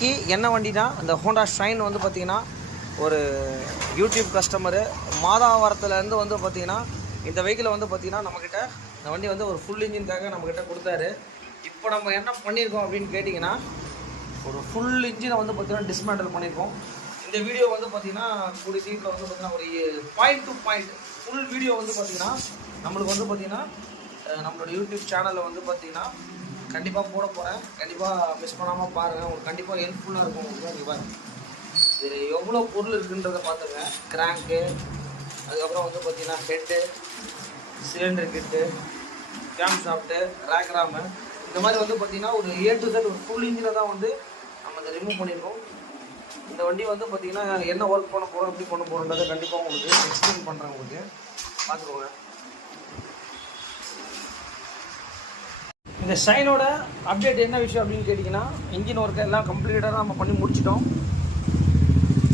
இன்றைக்கி என்ன வண்டினா இந்த ஹோண்டா ஷைன் வந்து பார்த்திங்கன்னா ஒரு யூடியூப் கஸ்டமரு மாதாவரத்துலேருந்து வந்து பார்த்திங்கன்னா இந்த வெஹிக்கிளை வந்து பார்த்திங்கன்னா நம்மக்கிட்ட இந்த வண்டி வந்து ஒரு ஃபுல் இன்ஜின்காக நம்மக்கிட்ட கொடுத்தாரு. இப்போ நம்ம என்ன பண்ணியிருக்கோம் அப்படின்னு கேட்டிங்கன்னா ஒரு ஃபுல் இன்ஜினை வந்து பார்த்திங்கன்னா டிஸ்மேண்டில் பண்ணியிருக்கோம். இந்த வீடியோ வந்து பார்த்திங்கன்னா கூடிய சீட்டில் வந்து பார்த்திங்கன்னா ஒரு point to point full video வந்து பார்த்திங்கன்னா நம்மளுக்கு வந்து பார்த்திங்கன்னா நம்மளோட யூடியூப் சேனலில் வந்து பார்த்திங்கன்னா கண்டிப்பாக போட போகிறேன். கண்டிப்பாக மிஸ் பண்ணாமல் பாருங்கள். உங்களுக்கு கண்டிப்பாக ஹெல்ப்ஃபுல்லாக இருக்கும். உங்களுக்கு நீங்கள் பாருங்கள் இது எவ்வளோ பொருள் இருக்குன்றதை பார்த்துங்க. கிராங்க்கு, அதுக்கப்புறம் வந்து பார்த்திங்கன்னா ஹெட்டு, சிலிண்டர் கிட்டு, கேம் ஷாஃப்ட்டு, ரேக்ராமு, இந்த மாதிரி வந்து பார்த்திங்கன்னா ஒரு A to Z ஒரு ஃபுல் இன்ஜினை தான் வந்து நம்ம அதை ரிமூவ் பண்ணியிருக்கோம். இந்த வண்டி வந்து பார்த்திங்கன்னா என்ன ஒர்க் பண்ண போகிறோம், எப்படி பண்ண போகிறோன்றதை கண்டிப்பாக உங்களுக்கு எக்ஸ்பிளைன் பண்ணுறேன். உங்களுக்கு பார்த்துக்கோங்க. இந்த ஷைனோட அப்டேட் என்ன விஷயம் அப்படின்னு கேட்டிங்கன்னா இன்ஜின் ஒர்க்கை எல்லாம் கம்ப்ளீட்டாக நம்ம பண்ணி முடிச்சிட்டோம்.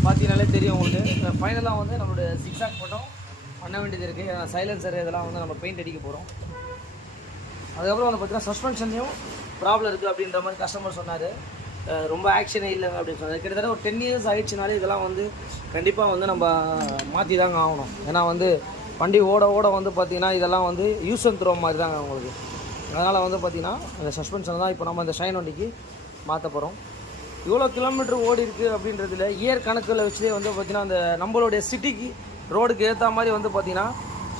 பார்த்தீங்கனாலே தெரியும் உங்களுக்கு. ஃபைனலாக வந்து நம்மளோட சிக்ஸாக் மட்டும் பண்ண வேண்டியது இருக்குது. சைலன்சர் இதெல்லாம் வந்து நம்ம பெயிண்ட் அடிக்க போகிறோம். அதுக்கப்புறம் வந்து பார்த்திங்கன்னா சஸ்பென்ஷன்லையும் ப்ராப்ளம் இருக்குது அப்படின்ற மாதிரி கஸ்டமர் சொன்னார். ரொம்ப ஆக்ஷனே இல்லைங்க அப்படின்னு சொன்னார். கிட்டத்தட்ட ஒரு 10 years ஆகிடுச்சுனாலே இதெல்லாம் வந்து கண்டிப்பாக வந்து நம்ம மாற்றி தாங்க ஆகணும். ஏன்னா வந்து வண்டி ஓட ஓட வந்து பார்த்திங்கன்னா இதெல்லாம் வந்து யூஸ் அண்ட் த்ரோ மாதிரி தாங்க உங்களுக்கு. அதனால் வந்து பார்த்திங்கன்னா அந்த சஸ்பென்ஷன் தான் இப்போ நம்ம இந்த ஷைன் வண்டிக்கு மாற்ற போகிறோம். இவ்வளோ கிலோமீட்டர் ஓடி இருக்குது அப்படின்றதுல இயர் கணக்கில் வச்சுலே வந்து பார்த்திங்கன்னா அந்த நம்மளுடைய சிட்டிக்கு ரோடுக்கு ஏற்ற மாதிரி வந்து பார்த்திங்கன்னா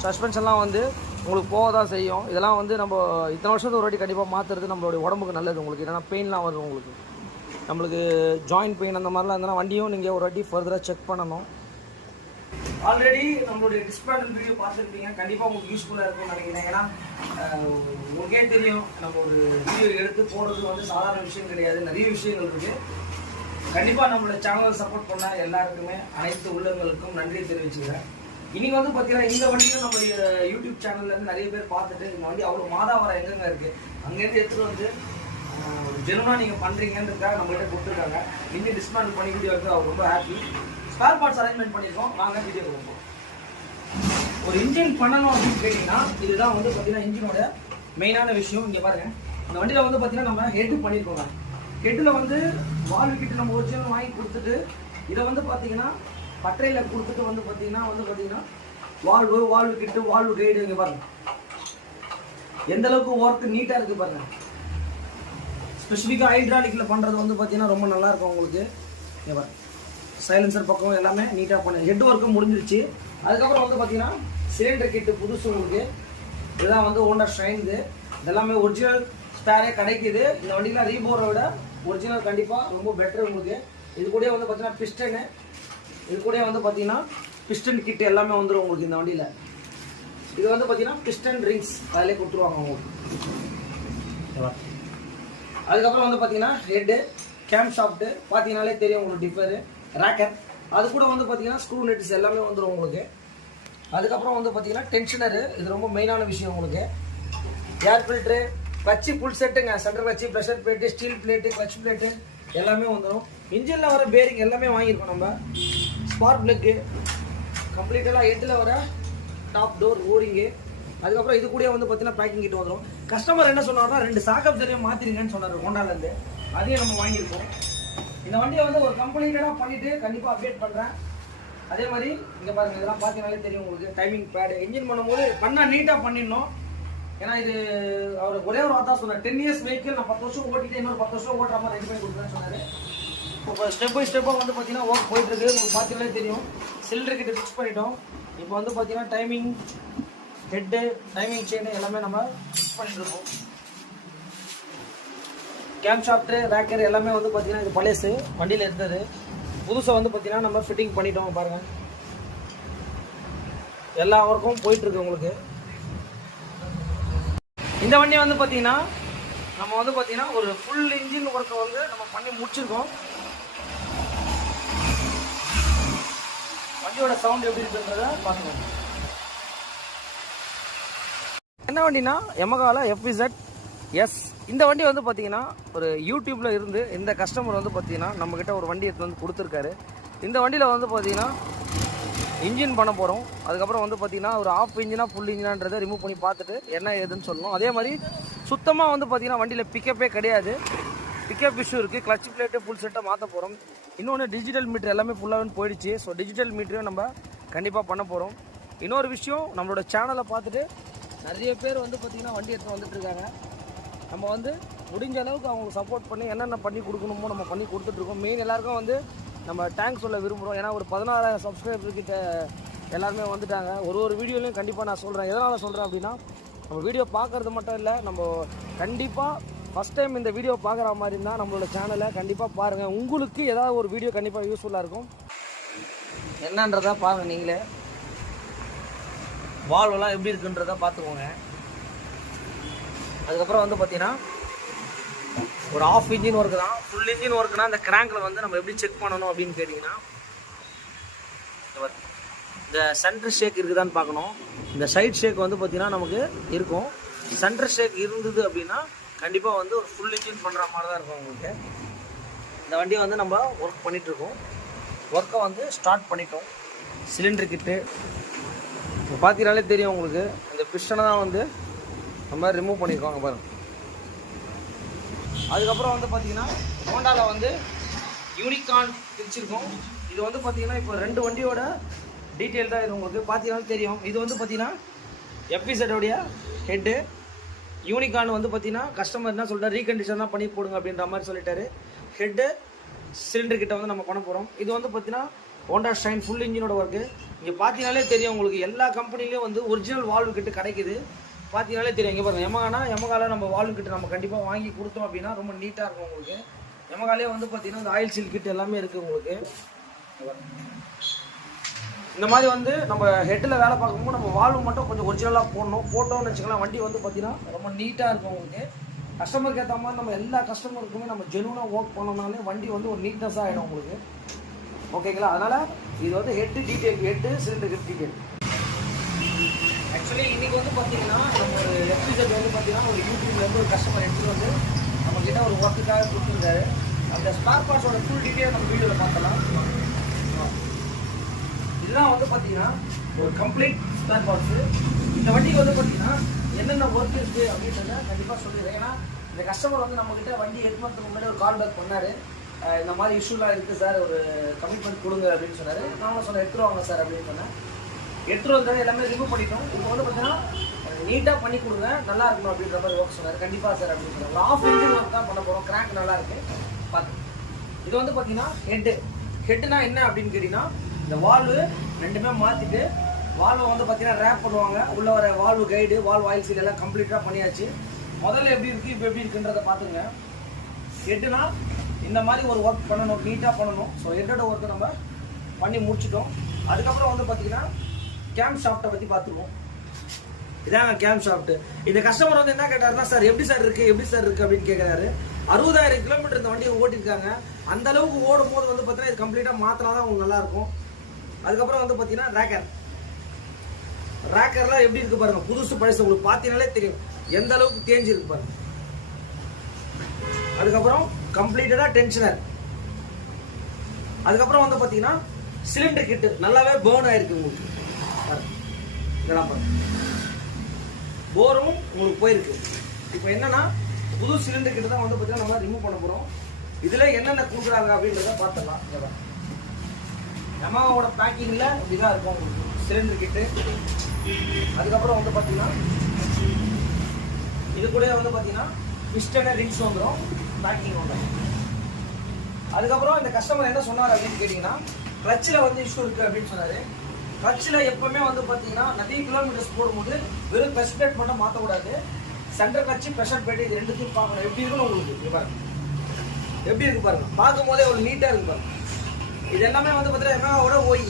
சஸ்பென்ஷன்லாம் வந்து உங்களுக்கு போக தான் செய்யும். இதெல்லாம் வந்து நம்ம இத்தனை வருஷத்துக்கு ஒரு வாட்டி கண்டிப்பாக மாற்றுறது நம்மளுடைய உடம்புக்கு நல்லது. உங்களுக்கு என்னென்னா பெயின்லாம் வரும். உங்களுக்கு நம்மளுக்கு ஜாயின்ட் பெயின் அந்த மாதிரிலாம் இருந்ததுன்னா வண்டியும் நீங்கள் ஒரு வாட்டி ஃபர்தராக செக் பண்ணணும். ஆல்ரெடி நம்மளுடைய டிஸ்பேண்டல் வீடியோ பார்த்துருப்பீங்க. கண்டிப்பாக உங்களுக்கு யூஸ்ஃபுல்லாக இருக்கும்னு நினைக்கிறேன். ஏன்னா உங்களுக்கே தெரியும் நம்ம ஒரு வீடியோ எடுத்து போடுறது வந்து சாதாரண விஷயம் கிடையாது. நிறைய விஷயங்கள் இருக்குது. கண்டிப்பாக நம்மளோட சேனலை சப்போர்ட் பண்ண எல்லாருக்குமே அனைத்து உள்ளவங்களுக்கும் நன்றி தெரிவிச்சுக்கிறேன். இன்றைக்கி வந்து பார்த்தீங்கன்னா இந்த வண்டியும் நம்ம யூடியூப் சேனல்லேருந்து நிறைய பேர் பார்த்துட்டு இந்த வண்டி அவ்வளோ மாதாவரம் எங்கெங்கே இருக்குது அங்கேருந்து எடுத்துகிட்டு வந்து ஜெனுவனாக நீங்கள் பண்ணுறீங்கன்றதுக்காக நம்மள்கிட்ட கொடுத்துருக்காங்க. இன்னும் டிஸ்மேண்டில் பண்ணி வீடியோ இருக்குது. அவர் ரொம்ப ஹாப்பி. ஸ்பேர் பார்ட்ஸ் அரேஞ்ச்மெண்ட் பண்ணியிருக்கோம். நாங்கள் வீடியோ கொடுப்போம். ஒரு இன்ஜின் பண்ணணும் அப்படின்னு கேட்டிங்கன்னா இதுதான் வந்து பார்த்தீங்கன்னா இன்ஜினோட மெயினான விஷயம். இங்கே பாருங்கள், இந்த வண்டியில் வந்து பார்த்தீங்கன்னா நம்ம ஹெட்டு பண்ணியிருக்கோங்க. ஹெட்டில் வந்து வால்வு கிட்ட நம்ம ஒரிஜினல் வாங்கி கொடுத்துட்டு இதை வந்து பார்த்தீங்கன்னா பட்டறையில் கொடுத்துட்டு வந்து பார்த்தீங்கன்னா வால்வு கிட்டு வால்வு கைடு இங்கே பாருங்கள் எந்த அளவுக்கு ஒர்க் நீட்டாக இருக்குது பாருங்கள். ஸ்பெசிஃபிக்காக ஹைட்ராலிக்கில் பண்ணுறது வந்து பார்த்தீங்கன்னா ரொம்ப நல்லாயிருக்கும் உங்களுக்கு. இங்கே பாருங்கள் சைலன்சர் பக்கம் எல்லாமே நீட்டாக பண்ண ஹெட் ஒர்க்கும் முடிஞ்சிருச்சு. அதுக்கப்புறம் வந்து பார்த்தீங்கன்னா சிலிண்டர் கிட்டு புதுசு உங்களுக்கு. இதுதான் வந்து ஹோண்டா ஷைன்து. இதெல்லாமே ஒரிஜினல் ஸ்பேரே கிடைக்குது. இந்த வண்டியில் ரீபோரை விட ஒரிஜினல் கண்டிப்பாக ரொம்ப பெட்டர் உங்களுக்கு. இது கூட வந்து பார்த்தீங்கன்னா பிஸ்டனு, இது கூட வந்து பார்த்தீங்கன்னா பிஸ்டன் கிட்டு எல்லாமே வந்துடும் உங்களுக்கு இந்த வண்டியில். இது வந்து பார்த்தீங்கன்னா பிஸ்டன் ரிங்ஸ் அதிலே கொடுத்துருவாங்க உங்களுக்கு. அதுக்கப்புறம் வந்து பார்த்தீங்கன்னா ஹெட்டு, கேம் ஷாஃப்ட்டு பார்த்தீங்கன்னாலே தெரியும் உங்களுக்கு. டிஃபரு, ரேக்கர், அது கூட வந்து பார்த்தீங்கன்னா ஸ்க்ரூ நெட்ஸ் எல்லாமே வந்துடும் உங்களுக்கு. அதுக்கப்புறம் வந்து பார்த்தீங்கன்னா டென்ஷனரு, இது ரொம்ப மெயினான விஷயம் உங்களுக்கு. ஏர் ஃபில்ட்ரு, கிளச்சு ஃபுல் செட்டுங்க. Centre clutch, pressure plate, steel plate, clutch plate எல்லாமே வந்துடும். இன்ஜினில் வர பேரிங் எல்லாமே வாங்கியிருக்கோம் நம்ம. ஸ்பார்க் பிளக்கு கம்ப்ளீட்டெல்லாம் ஹெட்டில் வர டாப் டோர் ஓரிங்கு. அதுக்கப்புறம் இது கூட வந்து பார்த்தீங்கன்னா பேக்கிங் கிட்ட வந்துடும். கஸ்டமர் என்ன சொன்னார்னா 2 சாக்கப் தெரியும் மாற்றிருங்கன்னு சொன்னார் ஹோண்டாலேருந்து. அதையும் நம்ம வாங்கியிருக்கோம். இந்த வண்டியை வந்து ஒரு கம்ப்ளீட்டடாக பண்ணிவிட்டு கண்டிப்பாக அப்டேட் பண்ணுறேன். அதே மாதிரி இங்கே பாருங்கள், இதெல்லாம் பார்த்தீங்கனாலே தெரியும் உங்களுக்கு. டைமிங் பேடு இன்ஜின் பண்ணும்போது பண்ணால் நீட்டாக பண்ணிடணும். ஏன்னா இது அவர் ஒரே ஒரு வார்த்தை சொன்னார், 10 years வெஹிக்கிள் நான் 10 வருஷம் ஓட்டிட்டு இன்னொரு 10 வருஷம் ஓட்டுற மாதிரி ரெடி பண்ணி கொடுக்குறேன்னு சொன்னார். இப்போ ஸ்டெப் பை ஸ்டெப்பாக வந்து பார்த்தீங்கன்னா ஒர்க் போயிட்டுருக்கு. உங்களுக்கு பார்த்தீங்கன்னாலே தெரியும். சிலிண்டர் கிட்ட ஃபிக்ஸ் பண்ணிட்டோம். இப்போ வந்து பார்த்தீங்கன்னா டைமிங் ஹெட்டு, டைமிங் செயின் எல்லாமே நம்ம ஃபிக்ஸ் பண்ணிட்டு இருக்கோம். கேம் ஷாஃப்ட்டு, ரேக்கர் எல்லாமே வந்து பார்த்தீங்கன்னா இது பழையசு வண்டியில் இருந்தது. புதுசாக வந்து பார்த்தீங்கன்னா நம்ம ஃபிட்டிங் பண்ணிட்டோம் பாருங்கள். எல்லா ஒர்க்கும் போயிட்டுருக்கு உங்களுக்கு. இந்த வண்டி வந்து பார்த்தீங்கன்னா நம்ம வந்து பார்த்தீங்கன்னா ஒரு ஃபுல் இன்ஜின் ஒர்க்கை வந்து நம்ம பண்ணி முடிச்சிருக்கோம். வண்டியோட சவுண்ட் எப்படி இருக்குன்றதை பார்த்துக்கோங்க. என்ன வண்டினா யமஹால FZ எஸ். இந்த வண்டி வந்து பார்த்தீங்கன்னா ஒரு யூடியூப்பில் இருந்து இந்த கஸ்டமர் வந்து பார்த்தீங்கன்னா நம்மக்கிட்ட ஒரு வண்டி எடுத்து வந்து கொடுத்துருக்காரு. இந்த வண்டியில் வந்து பார்த்தீங்கன்னா இன்ஜின் பண்ண போகிறோம். அதுக்கப்புறம் வந்து பார்த்திங்கன்னா ஒரு ஆஃப் இன்ஜினா ஃபுல் இன்ஜினான்றதை ரிமூவ் பண்ணி பார்த்துட்டு என்ன ஏதுன்னு சொல்லணும். அதே மாதிரி சுத்தமாக வந்து பார்த்திங்கன்னா வண்டியில் பிக்கப்பே கிடையாது. பிக்கப் இஷ்யூ இருக்குது. கிளச் பிளேட்டு ஃபுல் செட்டாக மாற்ற போகிறோம். இன்னொன்று டிஜிட்டல் மீட்ரு எல்லாமே ஃபுல்லாகவே போயிடுச்சு. ஸோ டிஜிட்டல் மீட்டரையும் நம்ம கண்டிப்பாக பண்ண போகிறோம். இன்னொரு விஷயம், நம்மளோட சேனலை பார்த்துட்டு நிறைய பேர் வந்து பார்த்திங்கன்னா வண்டி எடுத்து வந்துட்டுருக்காங்க. நம்ம வந்து முடிஞ்ச அளவுக்கு அவங்களுக்கு சப்போர்ட் பண்ணி என்னென்ன பண்ணி கொடுக்கணுமோ நம்ம பண்ணி கொடுத்துட்ருக்கோம். மெயின் எல்லாருக்கும் வந்து நம்ம தேங்க்ஸ் சொல்ல விரும்புகிறோம். ஏன்னா ஒரு 16,000 சப்ஸ்கிரைபர்கிட்ட எல்லாருமே வந்துட்டாங்க. ஒரு வீடியோலையும் கண்டிப்பாக நான் சொல்கிறேன். எதனால் சொல்கிறேன் அப்படின்னா, நம்ம வீடியோ பார்க்குறது மட்டும் இல்லை, நம்ம கண்டிப்பாக ஃபஸ்ட் டைம் இந்த வீடியோ பார்க்குற மாதிரி இருந்தால் நம்மளோட சேனலை கண்டிப்பாக பாருங்கள். உங்களுக்கு ஏதாவது ஒரு வீடியோ கண்டிப்பாக யூஸ்ஃபுல்லாக இருக்கும். என்னன்றதை பாருங்கள். நீங்களே வால்வெல்லாம் எப்படி இருக்குன்றதை பார்த்துக்கோங்க. அதுக்கப்புறம் வந்து பார்த்தீங்கன்னா ஒரு ஆஃப் இன்ஜின் ஒர்க்கு தான். ஃபுல் இன்ஜின் ஒர்க்குனா அந்த கிராங்கில் வந்து நம்ம எப்படி செக் பண்ணணும் அப்படின்னு கேட்டிங்கன்னா, இந்த சென்டர் ஷேக் இருக்குதான்னு பார்க்கணும். இந்த சைட் ஷேக் வந்து பார்த்திங்கன்னா நமக்கு இருக்கும். சென்டர் ஷேக் இருந்தது அப்படின்னா கண்டிப்பாக வந்து ஒரு ஃபுல் இன்ஜின் பண்ணுற மாதிரி தான் இருக்கும் உங்களுக்கு. இந்த வண்டியை வந்து நம்ம ஒர்க் பண்ணிகிட்ருக்கோம். ஒர்க்கை வந்து ஸ்டார்ட் பண்ணிட்டோம். சிலிண்டர் கிட்டு இப்போ பார்த்தீங்கனாலே தெரியும் உங்களுக்கு. இந்த பிஸ்டனை தான் வந்து நம்ம ரிமூவ் பண்ணியிருக்கோங்க பாருங்கள். அதுக்கப்புறம் வந்து பார்த்திங்கன்னா ஹோண்டாவில் வந்து யூனிகார்ன் பிரிச்சிருக்கோம். இது வந்து பார்த்திங்கன்னா இப்போ 2 வண்டியோட டீட்டெயில் தான் இது உங்களுக்கு பார்த்தீங்கன்னாலும் தெரியும். இது வந்து பார்த்திங்கன்னா எஃபிசடோடைய ஹெட்டு. யூனிகார்ன் வந்து பார்த்திங்கன்னா கஸ்டமர் என்ன சொல்லிட்டாரு, ரீகண்டிஷன் தான் பண்ணி போடுங்க அப்படின்ற மாதிரி சொல்லிட்டாரு. ஹெட்டு சிலிண்டர் கிட்ட வந்து நம்ம பண்ண போகிறோம். இது வந்து பார்த்திங்கன்னா ஹோண்டா ஷைன் ஃபுல் இன்ஜினோட ஒர்க்கு. இங்கே பார்த்தீங்கனாலே தெரியும் உங்களுக்கு. எல்லா கம்பெனிலையும் வந்து ஒரிஜினல் வால்வு கிட்ட கிடைக்குது. பார்த்தீங்கனாலே தெரியும். இங்கே பாருங்கள், எமகாவில் நம்ம வால்வு கிட்ட நம்ம கண்டிப்பாக வாங்கி கொடுத்தோம் அப்படின்னா ரொம்ப நீட்டாக இருக்கும் உங்களுக்கு. எமகாலே வந்து பார்த்திங்கன்னா இந்த ஆயில் சீல் கிட் எல்லாமே இருக்குது உங்களுக்கு. இந்த மாதிரி வந்து நம்ம ஹெட்டில் வேலை பார்க்கும்போது நம்ம வால்வு மட்டும் கொஞ்சம் ஒரிஜினலாக போட்டோம்னு வச்சுக்கலாம். வண்டி வந்து பார்த்திங்கன்னா ரொம்ப நீட்டாக இருக்கும் உங்களுக்கு. கஸ்டமருக்கு ஏற்ற மாதிரி நம்ம எல்லா கஸ்டமருக்குமே நம்ம ஜெனுவனாக ஒர்க் பண்ணோம்னாலே வண்டி வந்து ஒரு நீட்னஸாக ஆகிடும் உங்களுக்கு. ஓகேங்களா? அதனால் இது வந்து head detail, head cylinder head detail. Actually இன்றைக்கி வந்து பார்த்திங்கன்னா நம்ம எஃபிசட் வந்து பார்த்திங்கன்னா ஒரு யூடியூப்லேருந்து ஒரு கஸ்டமர் எடுத்துகிட்டு வந்து நம்மக்கிட்ட ஒரு ஒர்க்குக்காக கொடுத்துருக்காரு. அந்த ஸ்பேர் பார்ட்ஸோட ஃபுல் டீட்டெயில் நம்ம வீடியோவில் பார்த்தலாம். இதெல்லாம் வந்து பார்த்திங்கன்னா ஒரு கம்ப்ளீட் ஸ்பேர் பார்ட்ஸு. இந்த வண்டிக்கு வந்து பார்த்திங்கன்னா என்னென்ன ஒர்க் இருக்குது அப்படின்றத கண்டிப்பாக சொல்லிடுறேன். ஏன்னா இந்த கஸ்டமர் வந்து நம்மக்கிட்ட வண்டி எடுத்துறதுக்கு முன்னாடி ஒரு கால் பேக் பண்ணார். இந்த மாதிரி இஷ்யூலாம் இருக்குது சார், ஒரு கமிட்மெண்ட் கொடுங்க அப்படின்னு சொன்னார். நாங்களும் சொன்னேன் எடுத்துருவாங்க சார் அப்படின்னு சொன்னேன். எடுத்துகிட்டு வந்தால் எல்லாமே ரிமூவ் பண்ணிட்டோம். இப்போ வந்து பார்த்தீங்கன்னா நீட்டாக பண்ணி கொடுங்க, நல்லா இருக்கணும் அப்படின்ற மாதிரி ஒர்க் சொன்னார். கண்டிப்பாக சார் அப்படின்னு சொன்னார். ஆஃப் இன்ஜின் ஒர்க் தான் பண்ண போகிறோம். கிராங்க் நல்லா இருக்குது பார்த்து. இது வந்து பார்த்தீங்கன்னா ஹெட்டுனா என்ன அப்படின்னு கேட்டிங்கன்னா, இந்த வால்வு ரெண்டுமே மாற்றிட்டு வால்வை வந்து பார்த்தீங்கன்னா ரேப் பண்ணுவாங்க. உள்ள வர valve guide, valve oil seal எல்லாம் கம்ப்ளீட்டாக பண்ணியாச்சு. முதல்ல எப்படி இருக்குது இப்போ எப்படி இருக்குன்றதை பார்த்துங்க. ஹெட்டுனா இந்த மாதிரி ஒரு ஒர்க் பண்ணணும், நீட்டாக பண்ணணும். ஸோ ஹெட்டோட ஒர்க்கை நம்ம பண்ணி முடிச்சிட்டோம். அதுக்கப்புறம் வந்து பார்த்தீங்கன்னா கேம் ஷாஃப்ட்டை பற்றி பார்த்துருவோம். இதாங்க கேம் ஷாஃப்ட்டு. இந்த கஸ்டமர் வந்து என்ன கேட்டாருன்னா, சார் எப்படி சார் இருக்குது அப்படின்னு கேட்குறாரு. 60,000 கிலோமீட்டர் இந்த வண்டியை ஓட்டிருக்காங்க. அந்த அளவுக்கு ஓடும் போது வந்து பார்த்தீங்கன்னா இது கம்ப்ளீட்டாக மாற்றினா தான் உங்களுக்கு நல்லாயிருக்கும். அதுக்கப்புறம் வந்து பார்த்தீங்கன்னா ரேக்கர்லாம் எப்படி இருக்குது பாருங்கள். புதுசு பழசு உங்களுக்கு பார்த்தீங்கனாலே தெரியும் எந்த அளவுக்கு தேஞ்சு இருக்கு பாருங்க. அதுக்கப்புறம் கம்ப்ளீட்டடாக டென்ஷனர். அதுக்கப்புறம் வந்து பார்த்தீங்கன்னா சிலிண்டர் கிட்டு நல்லாவே பேர்ன் ஆயிருக்கு உங்களுக்கு. இதெல்லாம் பாருங்க, போரும் உங்களுக்கு போயிருக்கு. இப்போ என்னன்னா புது சிலிண்டர் கிட்ட தான் வந்து பார்த்தீங்கன்னா நம்ம ரிமூவ் பண்ண போகிறோம். இதில் என்னென்ன கொடுக்குறாங்க அப்படின்றத பார்த்துடலாம். எமாவோட பேக்கிங்கில் இப்படிதான் இருக்கும் உங்களுக்கு சிலிண்டர் கிட்டு. அதுக்கப்புறம் வந்து பார்த்தீங்கன்னா இது கூட வந்து பார்த்தீங்கன்னா பிஸ்டனே ரிங்ஸ் வந்துடும், பேக்கிங் வந்துடும். அதுக்கப்புறம் இந்த கஸ்டமர் என்ன சொன்னார் அப்படின்னு கேட்டிங்கன்னா, கிளச்சில் வந்து இஷ்யூ இருக்குது அப்படின்னு சொன்னார். கிளச்சில் எப்போவுமே வந்து பார்த்தீங்கன்னா நிறைய கிலோமீட்டர்ஸ் போடும்போது வெறும் ப்ரெஷர் பிளேட் மட்டும் மாற்றக்கூடாது. சென்டர் கிளச்சு, ப்ரெஷர் பிளேட் இது ரெண்டுத்தையும் பார்க்கணும். எப்படி இருக்குன்னு உங்களுக்கு பாருங்க, எப்படி இருக்கு பாருங்க. பார்க்கும் போதே ஒரு நீட்டாக இருக்கு பாருங்க. இது எல்லாமே வந்து பார்த்தீங்கன்னா எமாவோட ஓய்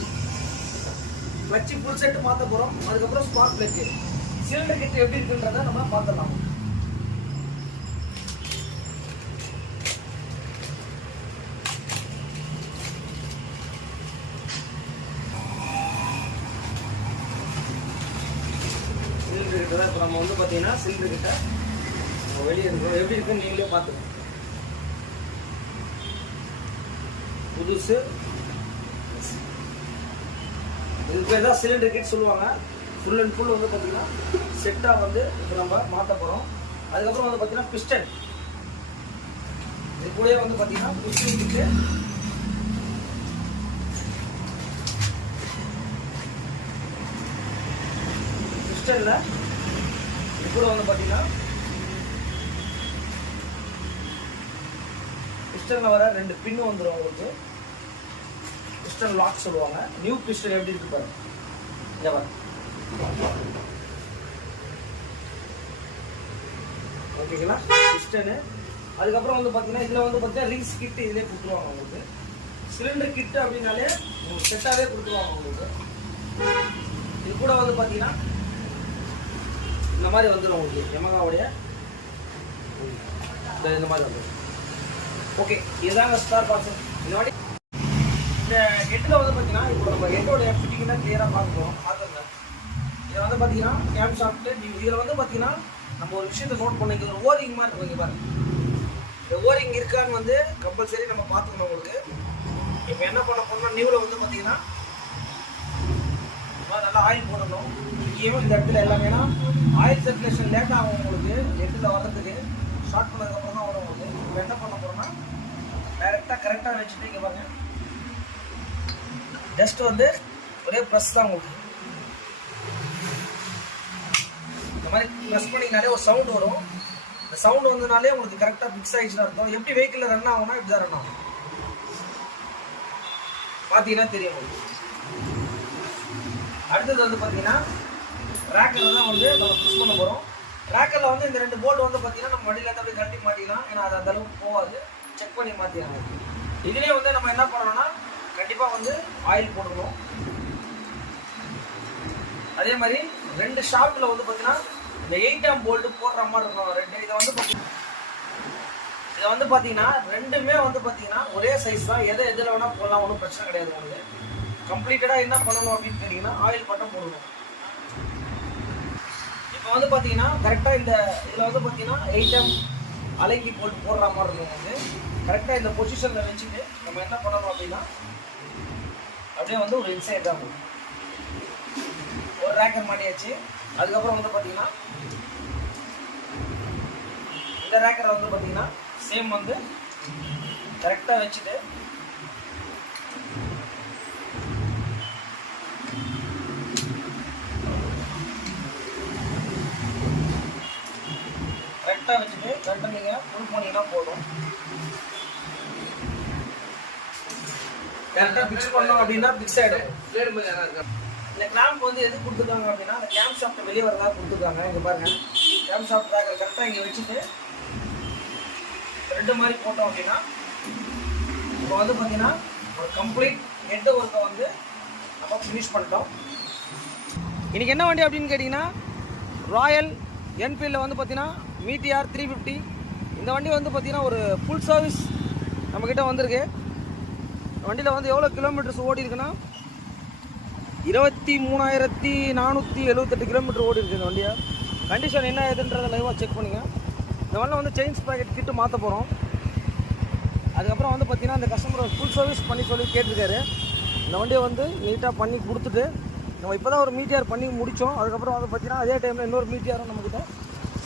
கிளச்சு ஃபுல் செட்டு மாற்ற போகிறோம். அதுக்கப்புறம் ஸ்பார்க் பிளக்கு, சிலிண்டர் கிட்ட எப்படி இருக்குன்றதை நம்ம பார்த்துடலாம். சிலிண்டர் கிட்ட தான் இப்போ நம்ம வந்து பார்த்தீங்கன்னா சிலிண்டர் கிட்ட வெளியே இருக்கிறோம். எப்படி இருக்குன்னு நீங்களே பார்த்துக்கோங்க. புதுசு இது பேர் தான் சிலிண்டர் கிட் சொல்லுவாங்க. ஃபுல் அண்ட் ஃபுல் வந்து பார்த்தீங்கன்னா செட்டாக வந்து இப்போ நம்ம மாற்ற போகிறோம். அதுக்கப்புறம் வந்து பார்த்தீங்கன்னா பிஸ்டன் இது கூட வந்து பார்த்தீங்கன்னா புஷ்ஷுக்கு பிஸ்டன்ல இது கூட வந்து பார்த்தீங்கன்னா பிஸ்டன்ல வர 2 பின் வந்துடும் உங்களுக்கு. பிஸ்டன் லாக் சொல்லுவாங்க. நியூ பிஸ்டன் எப்படி இருக்கு பாருங்க. இங்க பாருங்க. ஓகேங்களா? பிஸ்டனு அதுக்கப்புறம் வந்து பார்த்தீங்கன்னா இதில் வந்து பார்த்தீங்கன்னா ரிங்ஸ் கிட்டு இதிலே கொடுத்துருவாங்க உங்களுக்கு. சிலிண்டர் கிட்டு அப்படின்னாலே உங்களுக்கு செட்டாகவே கொடுத்துருவாங்க உங்களுக்கு. இது கூட வந்து பார்த்தீங்கன்னா இந்த மாதிரி வந்துடும் உங்களுக்கு யமகாவுடைய இந்த மாதிரி வந்துடும். ஓகே, இதுதாங்க ஸ்டார் பாக்ஸ். இந்த வாட்டி இந்த ஹெட்டில் வந்து பார்த்தீங்கன்னா இப்போ நம்ம ஹெட்டோடைய ஃபிட்டிங் தான் கிளியராக பார்த்துருவோம். பார்த்துங்க. இதில் வந்து பார்த்தீங்கன்னா கேம் ஷாஃப்ட்டு இதில் வந்து பார்த்தீங்கன்னா நம்ம ஒரு விஷயத்தை நோட் பண்ணி ஒரு ஓரிங் மாதிரி இருக்கும். இங்கே பாருங்க, இந்த ஓரிங் இருக்கான்னு வந்து கம்பல்சரி நம்ம பார்த்துக்கணும் உங்களுக்கு. இப்போ என்ன பண்ண போனால் நியூவில் வந்து பார்த்தீங்கன்னா நல்லா ஆயில் போடணும். முக்கியமாக இந்த இடத்துல எல்லாமே ஆயில் சர்க்குலேஷன் லேட் ஆகும் உங்களுக்கு. ஹெட்டில் வர்றதுக்கு ஸ்டார்ட் பண்ணதுக்கப்புறம் தான் வரும் உங்களுக்கு. இப்போ என்ன பண்ண போகிறோம்னா டைரெக்டாக கரெக்டாக வச்சுட்டு இங்கே பாருங்க, ஜஸ்ட் வந்து ஒரே ப்ரெஸ் தான் உங்களுக்கு. இந்த மாதிரி ப்ரெஸ் பண்ணிங்கனாலே ஒரு சவுண்ட் வரும். இந்த சவுண்ட் வந்ததுனாலே உங்களுக்கு கரெக்டாக ஃபிக்ஸ் ஆகிடுச்சுன்னு அர்த்தம். எப்படி வெஹிக்கிளில் ரன் ஆகும்னா இப்படி தான் ரன் ஆகும். பார்த்தீங்கன்னா தெரியும் உங்களுக்கு. அடுத்தது வந்து பார்த்தீங்கன்னா ரேக்கரில் தான் வந்து நம்ம புஷ் பண்ண போகிறோம். ரேக்கரில் வந்து இந்த 2 போல்ட் வந்து பார்த்தீங்கன்னா நம்ம வண்டியிலேருந்து அப்படியே கழட்டி மாட்டிக்கலாம். ஏன்னா அது அந்தளவுக்கு போகாது. செக் பண்ணி மாற்றிடலாம். இதுலேயே வந்து நம்ம என்ன பண்ணணும்னா கண்டிப்பாக வந்து ஆயில் போடணும். அதே மாதிரி 2 ஷாப்ட்டில் வந்து பார்த்தீங்கன்னா இந்த 8 போல்ட்டு போடுற மாதிரி இருக்கும். 2 இதை வந்து பார்த்தீங்கன்னா ரெண்டுமே வந்து பார்த்தீங்கன்னா ஒரே சைஸ் தான். எதில் வேணால் போடலாம், ஒன்றும் பிரச்சனை கிடையாது உங்களுக்கு. கம்ப்ளீட்டடாக என்ன பண்ணணும் அப்படின்னு கேட்டிங்கன்னா ஆயில் மட்டும் போடணும். இப்போ வந்து பார்த்தீங்கன்னா கரெக்டாக இந்த இதில் வந்து பார்த்தீங்கன்னா 8M அலைக்கி போட்டு போடுற மாதிரி இருக்கும். வந்து கரெக்டாக இந்த பொசிஷனில் வச்சுட்டு நம்ம என்ன பண்ணணும் அப்படின்னா அப்படியே வந்து ஒரு இன்சைட் தான் போகும். ஒரு ரேக்கர் மாட்டியாச்சு. அதுக்கப்புறம் வந்து பார்த்தீங்கன்னா இந்த ரேக்கரை வந்து பார்த்தீங்கன்னா சேம் வந்து கரெக்டாக வச்சுட்டு கரெக்டாக நீங்கள் ஃபுல் பண்ணிங்கன்னா போதும். கரெக்டாக ஃபிக்ஸ் பண்ணோம் அப்படின்னா ஃபிக்ஸ் ஆகிடும். இந்த கிளாம்ப் வந்து எது கொடுத்துருக்காங்க அப்படின்னா அந்த கேம் ஷாஃப்ட் வெளியே வரதா கொடுத்துருக்காங்க. இங்கே பாருங்கள், கேம் ஷாஃப்ட் ரேக்கர் கரெக்டாக இங்கே வச்சுட்டு 2 மாதிரி போட்டோம் அப்படின்னா இப்போ வந்து பார்த்தீங்கன்னா ஒரு கம்ப்ளீட் ஹெட் ஒர்க்கை வந்து நம்ம ஃபினிஷ் பண்ணிட்டோம். இன்றைக்கி என்ன வண்டி அப்படின்னு கேட்டிங்கன்னா ராயல் என்ஃபீல்டில் வந்து பார்த்தீங்கன்னா மீட்டிஆர் 350. இந்த வண்டி வந்து பார்த்தீங்கன்னா ஒரு ஃபுல் சர்வீஸ் நம்மக்கிட்ட வந்திருக்கு. வண்டியில் வந்து எவ்வளோ கிலோமீட்டர்ஸ் ஓடி இருக்குன்னா 23,478 கிலோமீட்டர் ஓடி இருக்குது இந்த வண்டியை. கண்டிஷன் என்ன ஏதுன்றதை லைவாக செக் பண்ணுங்க. இந்த வண்டியில் வந்து செயின் ஸ்ப்ராக்கெட் கிட்டு மாற்ற போகிறோம். அதுக்கப்புறம் வந்து பார்த்தீங்கன்னா இந்த கஸ்டமர் ஃபுல் சர்வீஸ் பண்ணி சொல்லி கேட்டிருக்காரு. இந்த வண்டியை வந்து நீட்டாக பண்ணி கொடுத்துட்டு நம்ம இப்போ தான் ஒரு மீட்டிஆர் பண்ணி முடித்தோம். அதுக்கப்புறம் வந்து பார்த்தீங்கன்னா அதே டைமில் இன்னொரு மீட்டிஆரும் நம்மக்கிட்ட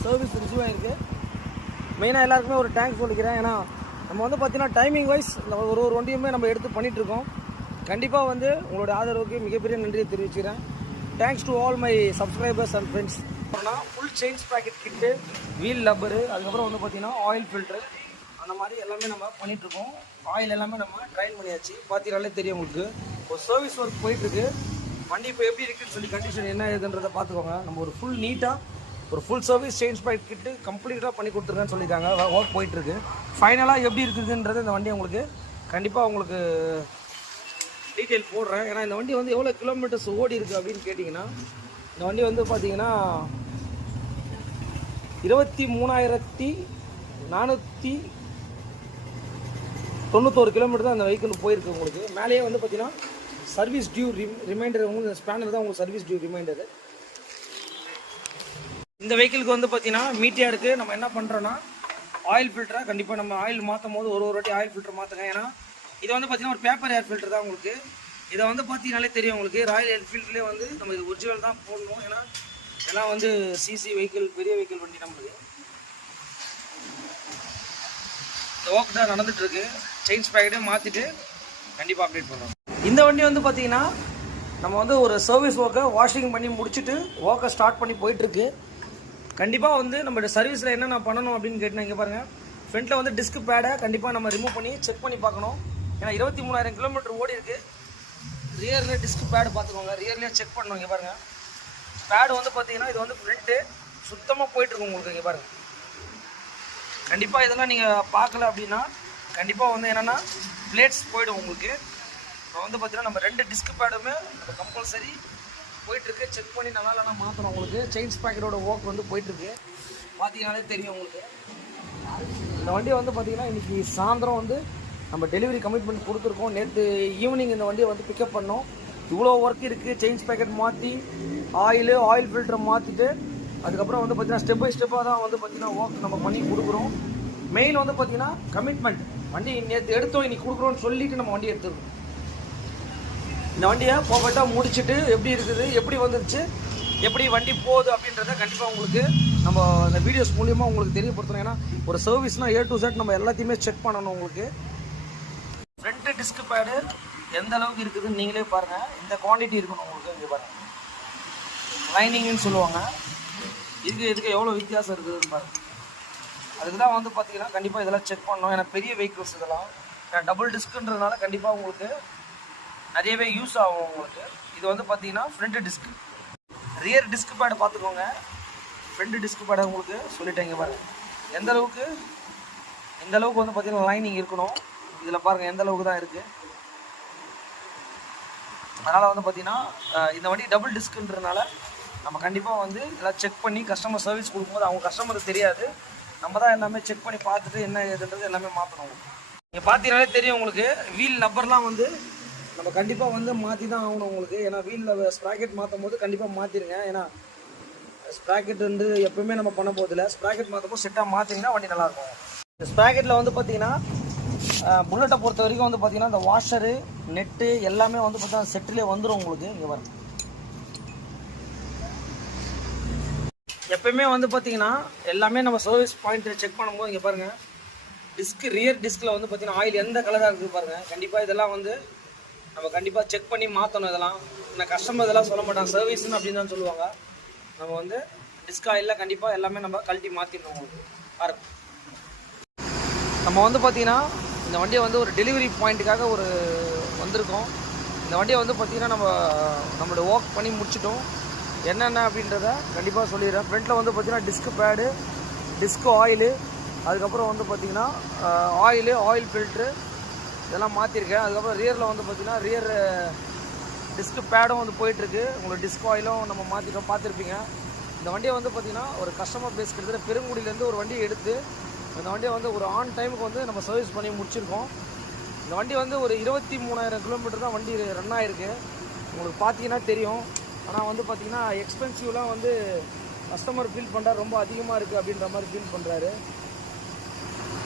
சர்வீஸ் ரிசீவ் ஆகிருக்கு. மெயினாக எல்லாருக்குமே ஒரு தேங்க்ஸ் சொல்லிக்கிறேன். ஏன்னா நம்ம வந்து பார்த்தீங்கன்னா டைமிங் வைஸ் ஒரு வண்டியுமே நம்ம எடுத்து பண்ணிகிட்ருக்கோம். கண்டிப்பாக வந்து உங்களோட ஆதரவுக்கு மிகப்பெரிய நன்றியை தெரிவிச்சுக்கிறேன். Thanks to all my subscribers and friends. Full chain sprocket kit, wheel rubber, அதுக்கப்புறம் வந்து பார்த்தீங்கன்னா ஆயில் ஃபில்ட்ரு, அந்த மாதிரி எல்லாமே நம்ம பண்ணிகிட்ருக்கோம். ஆயில் எல்லாமே நம்ம ட்ரைன் பண்ணியாச்சு. பார்த்தீங்கனாலே தெரியும் உங்களுக்கு. ஒரு சர்வீஸ் ஒர்க் போயிட்டுருக்கு. வண்டி இப்போ எப்படி இருக்குதுன்னு சொல்லி கண்டிஷன் என்ன ஏதுன்றதை பார்த்துக்கோங்க. நம்ம ஒரு ஃபுல் நீட்டாக ஒரு ஃபுல் சர்வீஸ் செயின் ஸ்ப்ராக்கெட் கிட்டு கம்ப்ளீட்டாக பண்ணி கொடுத்துருக்கேன்னு சொல்லியிருக்காங்க. ஒர்க் போயிட்டுருக்கு. ஃபைனலாக எப்படி இருக்குதுன்றது இந்த வண்டி உங்களுக்கு கண்டிப்பாக உங்களுக்கு டீட்டெயில் போடுறேன். ஏன்னா இந்த வண்டி வந்து எவ்வளோ கிலோமீட்டர்ஸ் ஓடி இருக்குது அப்படின்னு கேட்டிங்கன்னா இந்த வண்டி வந்து பார்த்தீங்கன்னா 23,491 கிலோமீட்டர் தான் அந்த வெஹிக்கிள் போயிருக்கு உங்களுக்கு. மேலேயே வந்து பார்த்தீங்கன்னா சர்வீஸ் டியூ ரிமைண்டர் உங்களுக்கு ஸ்பேனர் தான் உங்களுக்கு சர்வீஸ் டியூ ரிமைண்டரு. இந்த வெஹிக்கிளுக்கு வந்து பார்த்தீங்கன்னா மீட்டியாருக்கு நம்ம என்ன பண்ணுறோன்னா ஆயில் ஃபில்டரை கண்டிப்பாக நம்ம ஆயில் மாற்றும் போது ஒரு வாட்டி ஆயில் ஃபில்டர் மாற்றுங்க. ஏன்னா இது வந்து பார்த்தீங்கன்னா ஒரு பேப்பர் ஏர் ஃபில்டர் தான் உங்களுக்கு. இதை வந்து பார்த்தீங்கனாலே தெரியும் உங்களுக்கு. ராயல் என்ஃபீல்ட்லேயே வந்து நம்ம இது ஒரிஜினல் தான் போடணும். ஏன்னா எல்லாம் வந்து சிசி வெஹிக்கிள், பெரிய வெஹிக்கிள் வண்டி நம்மளுக்கு. இந்த ஒர்க் தான் நடந்துகிட்ருக்கு. செயின் ஸ்ப்ராக்கெட்டே மாற்றிட்டு கண்டிப்பாக அப்டேட் பண்ணுறோம். இந்த வண்டி வந்து பார்த்தீங்கன்னா நம்ம வந்து ஒரு சர்வீஸ் ஒர்க்கை வாஷிங் பண்ணி முடிச்சுட்டு ஒர்க்கை ஸ்டார்ட் பண்ணி போயிட்டுருக்கு. கண்டிப்பாக வந்து நம்மளோட சர்வீஸில் என்னென்ன பண்ணணும் அப்படின்னு கேட்டினா இங்கே பாருங்கள், ஃப்ரண்ட்டில் வந்து டிஸ்க் பேடை கண்டிப்பாக நம்ம ரிமூவ் பண்ணி செக் பண்ணி பார்க்கணும். ஏன்னா 23,000 கிலோமீட்டர் ஓடி இருக்குது. ரியரில் டிஸ்க் பேடு பார்த்துக்கோங்க, ரியர்லேயே செக் பண்ணணும். இங்கே பாருங்கள், பேடு வந்து பார்த்தீங்கன்னா இது வந்து ஃப்ரண்ட்டு சுத்தமாக போயிட்டுருக்கும் உங்களுக்கு. இங்கே பாருங்கள், கண்டிப்பாக இதெல்லாம் நீங்கள் பார்க்கல அப்படின்னா கண்டிப்பாக வந்து என்னென்னா பிளேட்ஸ் போய்டும் உங்களுக்கு. இப்போ வந்து பார்த்தீங்கன்னா நம்ம 2 டிஸ்க் பேடுமே நம்ம கம்பல்சரி போயிட்டுருக்கு. செக் பண்ணி நல்லா இல்லைனா மாற்றணும். உங்களுக்கு செயின் ஸ்ப்ராக்கெட்டோட ஒர்க் வந்து போயிட்டுருக்கு, பார்த்தீங்கன்னாலே தெரியும் உங்களுக்கு. இந்த வண்டியை வந்து பார்த்தீங்கன்னா இன்றைக்கி சாயந்தரம் வந்து நம்ம டெலிவரி கமிட்மெண்ட் கொடுத்துருக்கோம். நேற்று ஈவினிங் இந்த வண்டியை வந்து பிக்கப் பண்ணோம். இவ்வளோ ஒர்க் இருக்குது. செயின் ஸ்ப்ராக்கெட் மாற்றி ஆயில் ஃபில்டரை மாற்றிட்டு அதுக்கப்புறம் வந்து பார்த்தீங்கன்னா ஸ்டெப் பை ஸ்டெப்பாக தான் வந்து பார்த்தீங்கன்னா ஒர்க் நம்ம பண்ணி கொடுக்குறோம். மெயின் வந்து பார்த்தீங்கன்னா கமிட்மெண்ட். வண்டி நேற்று எடுத்தோம் இன்றைக்கி கொடுக்குறோன்னு சொல்லிவிட்டு நம்ம வண்டி எடுத்துருக்கோம். இந்த வண்டியை பர்ஃபெக்டாக முடிச்சுட்டு எப்படி இருக்குது, எப்படி வந்துருச்சு, எப்படி வண்டி போகுது அப்படின்றத கண்டிப்பாக உங்களுக்கு நம்ம இந்த வீடியோஸ் மூலியமாக உங்களுக்கு தெரியப்படுத்தணும். ஏன்னா ஒரு சர்வீஸ்னால் A to Z நம்ம எல்லாத்தையுமே செக் பண்ணணும். உங்களுக்கு ஃப்ரண்ட்டு டிஸ்க் பேடு எந்த அளவுக்கு இருக்குதுன்னு நீங்களே பாருங்கள். இந்த குவான்டிட்டி இருக்கணும் உங்களுக்கு. இங்கே பாருங்கள், லைனிங்னு சொல்லுவாங்க. இதுக்கு எவ்வளோ வித்தியாசம் இருக்குதுன்னு பாருங்கள். அதுக்கு தான் வந்து பார்த்தீங்கன்னா கண்டிப்பாக இதெல்லாம் செக் பண்ணணும். ஏன்னா பெரிய வெஹிக்கிள்ஸ் இதெல்லாம் டபுள் டிஸ்க்குன்றதுனால கண்டிப்பாக உங்களுக்கு நிறையவே யூஸ் ஆகும் உங்களுக்கு. இது வந்து பார்த்தீங்கன்னா ஃப்ரண்ட் டிஸ்க். ரியர் டிஸ்க் பேடை பார்த்துக்கோங்க, ஃப்ரண்ட் டிஸ்க் பேடை உங்களுக்கு சொல்லிட்டேங்க பாருங்கள். எந்த அளவுக்கு வந்து பார்த்தீங்கன்னா லைனிங் இருக்கணும். இதில் பாருங்கள் எந்த அளவுக்கு தான் இருக்குது. அதனால் வந்து பார்த்தீங்கன்னா இந்த வண்டி டபுள் டிஸ்க்குன்றதுனால நம்ம கண்டிப்பாக வந்து இதெல்லாம் செக் பண்ணி கஸ்டமர் சர்வீஸ் கொடுக்கும்போது அவங்க கஸ்டமருக்கு தெரியாது, நம்ம தான் எல்லாமே செக் பண்ணி பார்த்துட்டு என்ன ஏதுன்றது எல்லாமே மாற்றணும். நீங்கள் பார்த்தீங்கன்னாலே தெரியும் உங்களுக்கு. வீல் நம்பர்லாம் வந்து நம்ம கண்டிப்பாக வந்து மாற்றி தான் ஆகணும் உங்களுக்கு. ஏன்னா வீலில் ஸ்ப்ராக்கெட் மாற்றும் போது கண்டிப்பாக மாற்றிடுங்க. ஏன்னா ஸ்ப்ராக்கெட் வந்து எப்பவுமே நம்ம பண்ண போதில்லை. ஸ்ப்ராக்கெட் மாற்றும் போது செட்டாக மாற்றிங்கன்னா வண்டி நல்லாயிருக்கும். இந்த ஸ்ப்ராக்கெட்டில் வந்து பார்த்தீங்கன்னா புல்லட்டை பொறுத்த வரைக்கும் வந்து பார்த்தீங்கன்னா இந்த வாஷரு நெட்டு எல்லாமே வந்து பார்த்தீங்கன்னா செட்டிலே வந்துடும் உங்களுக்கு. இங்கே பாருங்க, எப்பயுமே வந்து பார்த்தீங்கன்னா எல்லாமே நம்ம சர்வீஸ் பாயிண்ட் செக் பண்ணும்போது இங்கே பாருங்கள், ரியர் டிஸ்கில் வந்து பார்த்தீங்கன்னா ஆயில் எந்த கலராக இருக்குது பாருங்கள். கண்டிப்பாக இதெல்லாம் வந்து நம்ம கண்டிப்பாக செக் பண்ணி மாற்றணும். இதெல்லாம் நான் கஸ்டமர் இதெல்லாம் சொல்ல மாட்டாங்க, சர்வீஸ்ன்னு அப்படின்னு தான் சொல்லுவாங்க. நம்ம வந்து டிஸ்க் ஆயிலில் கண்டிப்பாக எல்லாமே நம்ம கழட்டி மாற்றிடணும் உங்களுக்கு. பாருங்க, நம்ம வந்து பார்த்தீங்கன்னா இந்த வண்டியை வந்து ஒரு டெலிவரி பாயிண்ட்டுக்காக வந்திருக்கோம். இந்த வண்டியை வந்து பார்த்திங்கன்னா நம்மளோட ஒர்க் பண்ணி முடிச்சிட்டோம். என்னென்ன அப்படின்றத கண்டிப்பாக சொல்லிடுறேன். ஃப்ரண்ட்டில் வந்து பார்த்திங்கன்னா டிஸ்க் பேடு, டிஸ்க் ஆயிலு, அதுக்கப்புறம் வந்து பார்த்திங்கன்னா ஆயில் ஃபில்ட்ரு இதெல்லாம் மாற்றிருக்கேன். அதுக்கப்புறம் ரியரில் வந்து பார்த்திங்கன்னா ரியர் டிஸ்க் பேடும் வந்து போயிட்டுருக்கு. உங்களுக்கு டிஸ்க் ஆயிலும் நம்ம பார்த்துருப்பீங்க. இந்த வண்டியை வந்து பார்த்திங்கன்னா ஒரு கஸ்டமர் பேஸ் கிட்டத்தட்ட பெருங்குடியிலேருந்து ஒரு வண்டியை எடுத்து இந்த வண்டியை வந்து ஒரு ஆன் டைமுக்கு வந்து நம்ம சர்வீஸ் பண்ணி முடிச்சிருக்கோம். இந்த வண்டி வந்து ஒரு 23,000 கிலோமீட்டர் தான் வண்டி ரன் ஆகிருக்கு. உங்களுக்கு பார்த்தீங்கன்னா தெரியும். ஆனால் வந்து பார்த்திங்கன்னா எக்ஸ்பென்சிவ்லாம் வந்து கஸ்டமர் ஃபீல் பண்ணுறாரு, ரொம்ப அதிகமாக இருக்குது அப்படின்ற மாதிரி ஃபீல் பண்ணுறாரு.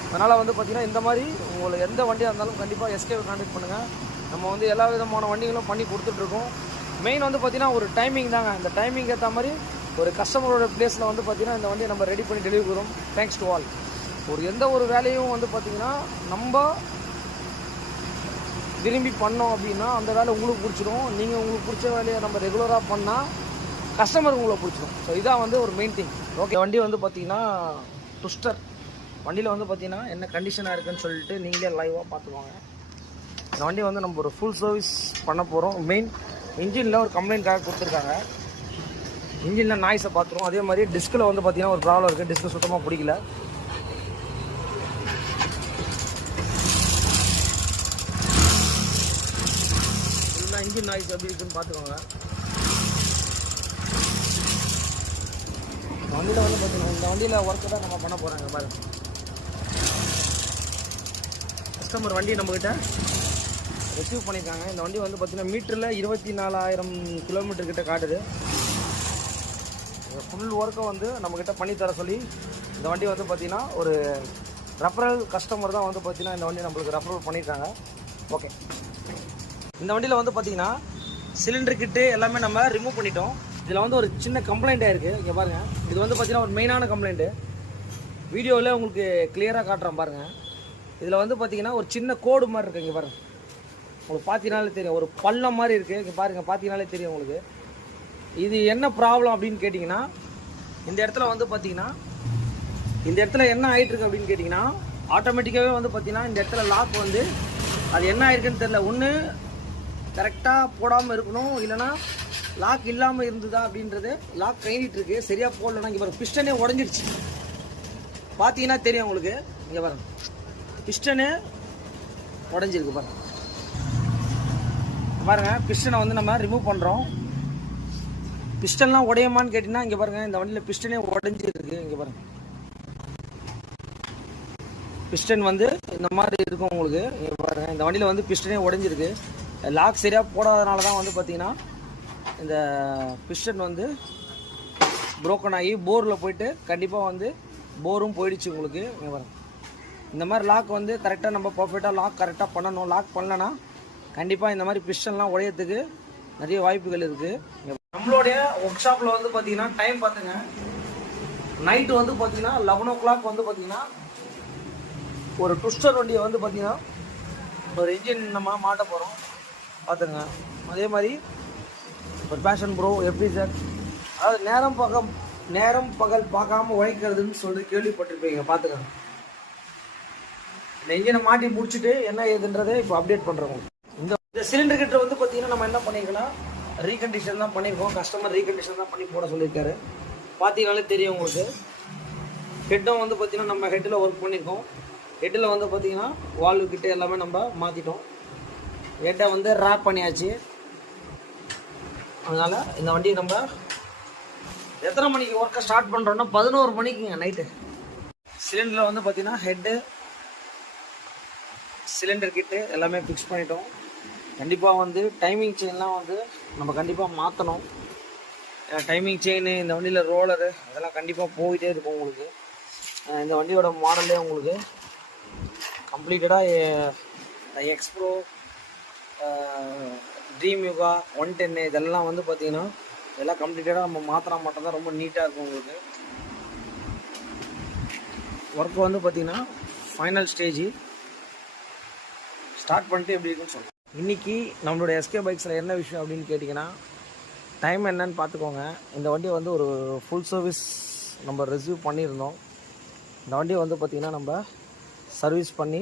அதனால் வந்து பார்த்திங்கன்னா இந்த மாதிரி உங்களுக்கு எந்த வண்டியாக இருந்தாலும் கண்டிப்பாக எஸ்கேவை கான்டாக்ட் பண்ணுங்கள். நம்ம வந்து எல்லா விதமான வண்டிகளும் பண்ணி கொடுத்துட்ருக்கோம். மெயின் வந்து பார்த்திங்கன்னா ஒரு டைமிங் தாங்க. இந்த டைமிங் ஏற்ற மாதிரி ஒரு கஸ்டமரோட பிளேஸில் வந்து பார்த்திங்கன்னா இந்த வண்டியை நம்ம ரெடி பண்ணி டெலிவரி கொடுக்குறோம். Thanks to all. எந்த ஒரு வேலையும் வந்து பார்த்திங்கன்னா நம்ம விரும்பி பண்ணோம் அப்படின்னா அந்த வேலை உங்களுக்கு பிடிச்சிடும். நீங்கள் உங்களுக்கு பிடிச்ச வேலையை நம்ம ரெகுலராக பண்ணால் கஸ்டமருக்கு உங்களை பிடிச்சிடும். ஸோ இதான் வந்து ஒரு மெயின் திங். ஓகே, வண்டி வந்து பார்த்திங்கன்னா ட்விஸ்டர் வண்டியில் வந்து பார்த்திங்கன்னா என்ன கண்டிஷனாக இருக்குதுன்னு சொல்லிட்டு நீங்களே லைவாக பார்த்துக்குவாங்க. இந்த வண்டி வந்து நம்ம ஒரு ஃபுல் சர்வீஸ் பண்ண போகிறோம். மெயின் இன்ஜினில் ஒரு கம்ப்ளைண்ட்காக கொடுத்துருக்காங்க. இன்ஜினில் நாய்ஸை பார்த்துருவோம். அதே மாதிரி டிஸ்கில் வந்து பார்த்திங்கன்னா ஒரு ப்ராப்ளம் இருக்குது. டிஸ்க்கு சுத்தமாக பிடிக்கல. இன்ஜின் நாய்ஸ் எப்படி இருக்குன்னு பார்த்துக்கோங்க. வண்டியில் வந்து பார்த்தீங்கன்னா இந்த வண்டியில் ஒர்க்கு தான் நம்ம பண்ண போகிறாங்க பாருங்க. கஸ்டமர் வண்டி நம்மக்கிட்ட ரிசீவ் பண்ணியிருக்காங்க. இந்த வண்டி வந்து பார்த்திங்கன்னா மீட்டரில் 24,000 கிலோமீட்டர் கிட்ட காட்டுது. ஃபுல் ஒர்க்கை வந்து நம்மக்கிட்ட பண்ணித்தர சொல்லி இந்த வண்டி வந்து பார்த்திங்கன்னா ஒரு ரெஃபரல் கஸ்டமர் தான் வந்து பார்த்திங்கன்னா இந்த வண்டி நம்மளுக்கு ரெஃபரல் பண்ணியிருக்காங்க. ஓகே, இந்த வண்டியில் வந்து பார்த்திங்கன்னா சிலிண்டர் கிட்டு எல்லாமே நம்ம ரிமூவ் பண்ணிட்டோம். இதில் வந்து ஒரு சின்ன கம்ப்ளைண்ட் ஆகிருக்கு. இங்கே பாருங்கள், இது வந்து பார்த்திங்கன்னா ஒரு மெயினான கம்ப்ளைண்ட்டு. வீடியோவில் உங்களுக்கு கிளியராக காட்டுறேன் பாருங்கள். இதில் வந்து பார்த்தீங்கன்னா ஒரு சின்ன கோடு மாதிரி இருக்குது. இங்கே பாருங்கள், உங்களுக்கு பார்த்தீங்கனாலே தெரியும், ஒரு பள்ளம் மாதிரி இருக்குது. இங்கே பாருங்கள், பார்த்தீங்கனாலே தெரியும் உங்களுக்கு. இது என்ன ப்ராப்ளம் அப்படின்னு கேட்டிங்கன்னா, இந்த இடத்துல வந்து பார்த்தீங்கன்னா இந்த இடத்துல என்ன ஆகிட்டுருக்கு அப்படின்னு கேட்டிங்கன்னா, ஆட்டோமேட்டிக்காகவே வந்து பார்த்தீங்கன்னா இந்த இடத்துல லாக் வந்து அது என்ன ஆயிருக்குன்னு தெரியல. ஒன்று கரெக்டாக போடாமல் இருக்கணும், இல்லைனா லாக் இல்லாமல் இருந்ததா அப்படின்றது. லாக் கைண்டிகிட்ருக்கு, சரியாக போடலன்னா இங்கே பாருங்கள் பிஸ்டனே உடஞ்சிருச்சு. பார்த்தீங்கன்னா தெரியும் உங்களுக்கு. இங்கே பாருங்கள், பிஸ்டனே உடஞ்சிருக்கு பாருங்கள். பாருங்கள், பிஸ்டனை வந்து நம்ம ரிமூவ் பண்ணுறோம். பிஸ்டன்லாம் உடையுமான்னு கேட்டிங்கன்னா இங்கே பாருங்கள், இந்த வண்டியில் பிஸ்டனே உடஞ்சிருக்கு. இங்கே பாருங்கள், பிஸ்டன் வந்து இந்த மாதிரி இருக்கும் உங்களுக்கு. இங்கே பாருங்கள், இந்த வண்டியில் வந்து பிஸ்டனே உடஞ்சிருக்கு. லாக் சரியாக போடாதனால தான் வந்து பார்த்திங்கன்னா இந்த பிஸ்டன் வந்து புரோக்கன் ஆகி போரில் போயிட்டு கண்டிப்பாக வந்து போரும் போயிடுச்சு உங்களுக்கு. இங்கே பாருங்கள், இந்த மாதிரி லாக் வந்து கரெக்டாக நம்ம பர்ஃபெக்டாக லாக் கரெக்டாக பண்ணணும். லாக் பண்ணலன்னா கண்டிப்பாக இந்த மாதிரி பிஸ்டன்லாம் உடையத்துக்கு நிறைய வாய்ப்புகள் இருக்குது. நம்மளுடைய ஒர்க் ஷாப்பில் வந்து பார்த்தீங்கன்னா டைம் பார்த்துங்க, நைட்டு வந்து பார்த்தீங்கன்னா 11 o'clock வந்து பார்த்தீங்கன்னா ஒரு ட்விஸ்டர் வண்டியை வந்து பார்த்தீங்கன்னா ஒரு இன்ஜின் நம்ம மாட்ட போகிறோம் பார்த்துங்க. அதே மாதிரி ஒரு பேஷன் ப்ரோ எஃப்டிசட், அதாவது நேரம் பகல் பார்க்காம உழைக்கிறதுன்னு சொல்லி கேள்விப்பட்டிருப்பீங்க. பார்த்துக்கங்க, இந்த இன்ஜினை மாட்டி முடிச்சுட்டு என்ன ஏதுன்றதை இப்போ அப்டேட் பண்ணுறோம். இந்த சிலிண்டர் கிட்ட வந்து பார்த்தீங்கன்னா நம்ம என்ன பண்ணிக்கலாம், ரீகண்டிஷன் தான் பண்ணியிருக்கோம். கஸ்டமர் ரீகண்டிஷன் தான் பண்ணி போட சொல்லியிருக்காரு. பார்த்தீங்கனாலே தெரியும் உங்களுக்கு. ஹெட்டும் வந்து பார்த்தீங்கன்னா நம்ம ஹெட்டில் ஒர்க் பண்ணியிருக்கோம். ஹெட்டில் வந்து பார்த்தீங்கன்னா வால்வு கிட்ட எல்லாமே நம்ம மாற்றிட்டோம். ஹெட்டை வந்து ரேப் பண்ணியாச்சு. அதனால் இந்த வண்டியை நம்ம எத்தனை மணிக்கு ஒர்க்கை ஸ்டார்ட் பண்ணுறோன்னா 11 மணிக்குங்க நைட்டு. சிலிண்டரில் வந்து பார்த்தீங்கன்னா ஹெட்டு, சிலிண்டர் கிட்டு எல்லாமே ஃபிக்ஸ் பண்ணிட்டோம். கண்டிப்பாக வந்து டைமிங் செயின்லாம் வந்து நம்ம கண்டிப்பாக மாற்றணும். டைமிங் செயின், இந்த வண்டியில் ரோலரு அதெல்லாம் கண்டிப்பாக போயிட்டே இருக்கும் உங்களுக்கு. இந்த வண்டியோட மாடலே உங்களுக்கு கம்ப்ளீட்டடாக எக்ஸ்ப்ரோ, ட்ரீம் யுகா 110 இதெல்லாம் வந்து பார்த்திங்கன்னா இதெல்லாம் கம்ப்ளீட்டடாக நம்ம மாற்றினா மட்டும்தான் ரொம்ப நீட்டாக இருக்கும் உங்களுக்கு. ஒர்க்கு வந்து பார்த்திங்கன்னா ஃபைனல் ஸ்டேஜ் ஸ்டார்ட் பண்ணிட்டு எப்படி இருக்குன்னு சொல்லுங்கள். இன்றைக்கி நம்மளோட எஸ்கே பைக்ஸில் என்ன விஷயம் அப்படின்னு கேட்டிங்கன்னா, டைம் என்னன்னு பார்த்துக்கோங்க. இந்த வண்டியை வந்து ஒரு ஃபுல் சர்வீஸ் நம்ம ரிசீவ் பண்ணியிருந்தோம். இந்த வண்டியை வந்து பார்த்திங்கன்னா நம்ம சர்வீஸ் பண்ணி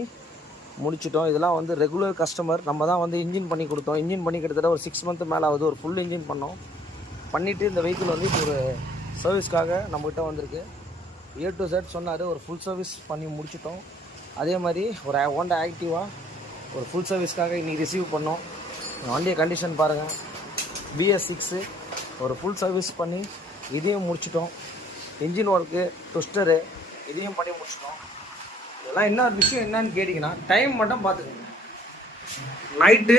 முடிச்சிட்டோம். இதெல்லாம் வந்து ரெகுலர் கஸ்டமர், நம்ம தான் வந்து இன்ஜின் பண்ணி கொடுத்தோம். இன்ஜின் பண்ணி கிட்டத்தட்ட ஒரு 6 month மேலே ஆகுது. ஒரு ஃபுல் இன்ஜின் பண்ணோம். பண்ணிவிட்டு இந்த வெஹிக்கிள் வந்து இப்போ ஒரு சர்வீஸ்க்காக நம்மகிட்ட வந்திருக்கு. A to Z சொன்னார், ஒரு ஃபுல் சர்வீஸ் பண்ணி முடிச்சிட்டோம். அதே மாதிரி ஒரு Honda Activa ஒரு ஃபுல் சர்வீஸ்க்காக இன்றைக்கி ரிசீவ் பண்ணோம். வண்டியை கண்டிஷன் பாருங்கள். BS6 ஒரு ஃபுல் சர்வீஸ் பண்ணி இதையும் முடிச்சிட்டோம். இன்ஜின் ஒர்க்கு, ட்விஸ்டரு இதையும் பண்ணி முடிச்சிட்டோம். இதெல்லாம் என்ன விஷயம் என்னன்னு கேட்டிங்கன்னா, டைம் மட்டும் பார்த்துக்கோங்க. நைட்டு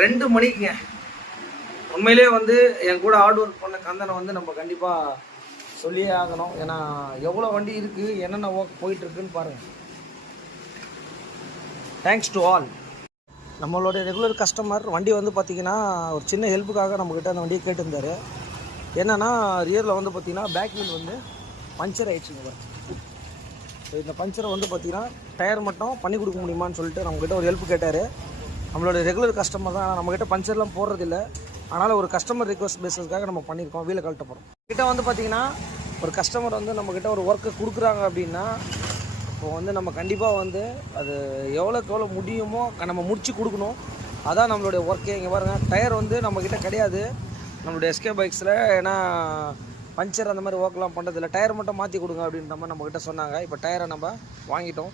2 மணிக்குங்க. உண்மையிலே வந்து என் கூட ஹார்ட் ஒர்க் பண்ண கந்தனை வந்து நம்ம கண்டிப்பாக சொல்லியே ஆகணும். ஏன்னா எவ்வளோ வண்டி இருக்குது, என்னென்ன ஒர்க் போயிட்டுருக்குன்னு பாருங்கள். Thanks to all. நம்மளுடைய ரெகுலர் கஸ்டமர் வண்டி வந்து பார்த்திங்கன்னா ஒரு சின்ன ஹெல்ப்புக்காக நம்மக்கிட்ட அந்த வண்டியை கேட்டிருந்தார். என்னென்னா ரியரில் வந்து பார்த்திங்கன்னா பேக் வீல் வந்து பஞ்சர் ஆகிடுச்சுங்க. இந்த பஞ்சரை வந்து பார்த்திங்கன்னா டயர் மட்டும் பண்ணி கொடுக்க முடியுமான்னு சொல்லிட்டு நம்மக்கிட்ட ஒரு ஹெல்ப் கேட்டார். நம்மளோட ரெகுலர் கஸ்டமர் தான், நம்மக்கிட்ட பஞ்சர்லாம் போடுறதில்ல. அதனால் ஒரு கஸ்டமர் ரிக்வஸ்ட் பேஸஸ்க்காக நம்ம பண்ணியிருக்கோம். வீலை கழட்ட போகிறோம். கிட்ட வந்து பார்த்திங்கன்னா ஒரு கஸ்டமர் வந்து நம்மக்கிட்ட ஒரு ஒர்க்கு கொடுக்குறாங்க அப்படின்னா, இப்போ வந்து நம்ம கண்டிப்பாக வந்து அது எவ்வளோக்கு எவ்வளோ முடியுமோ நம்ம முடிச்சு கொடுக்கணும். அதான் நம்மளுடைய ஒர்க்கே. இங்கே பாருங்கள், டயர் வந்து நம்மக்கிட்ட கிடையாது நம்மளுடைய எஸ்கே பைக்ஸில். ஏன்னா பஞ்சர் அந்த மாதிரி ஒர்க்லாம் பண்ணுறதில்ல. டயர் மட்டும் மாற்றி கொடுங்க அப்படின்ற மாதிரி நம்மக்கிட்ட சொன்னாங்க. இப்போ டயரை நம்ம வாங்கிட்டோம்.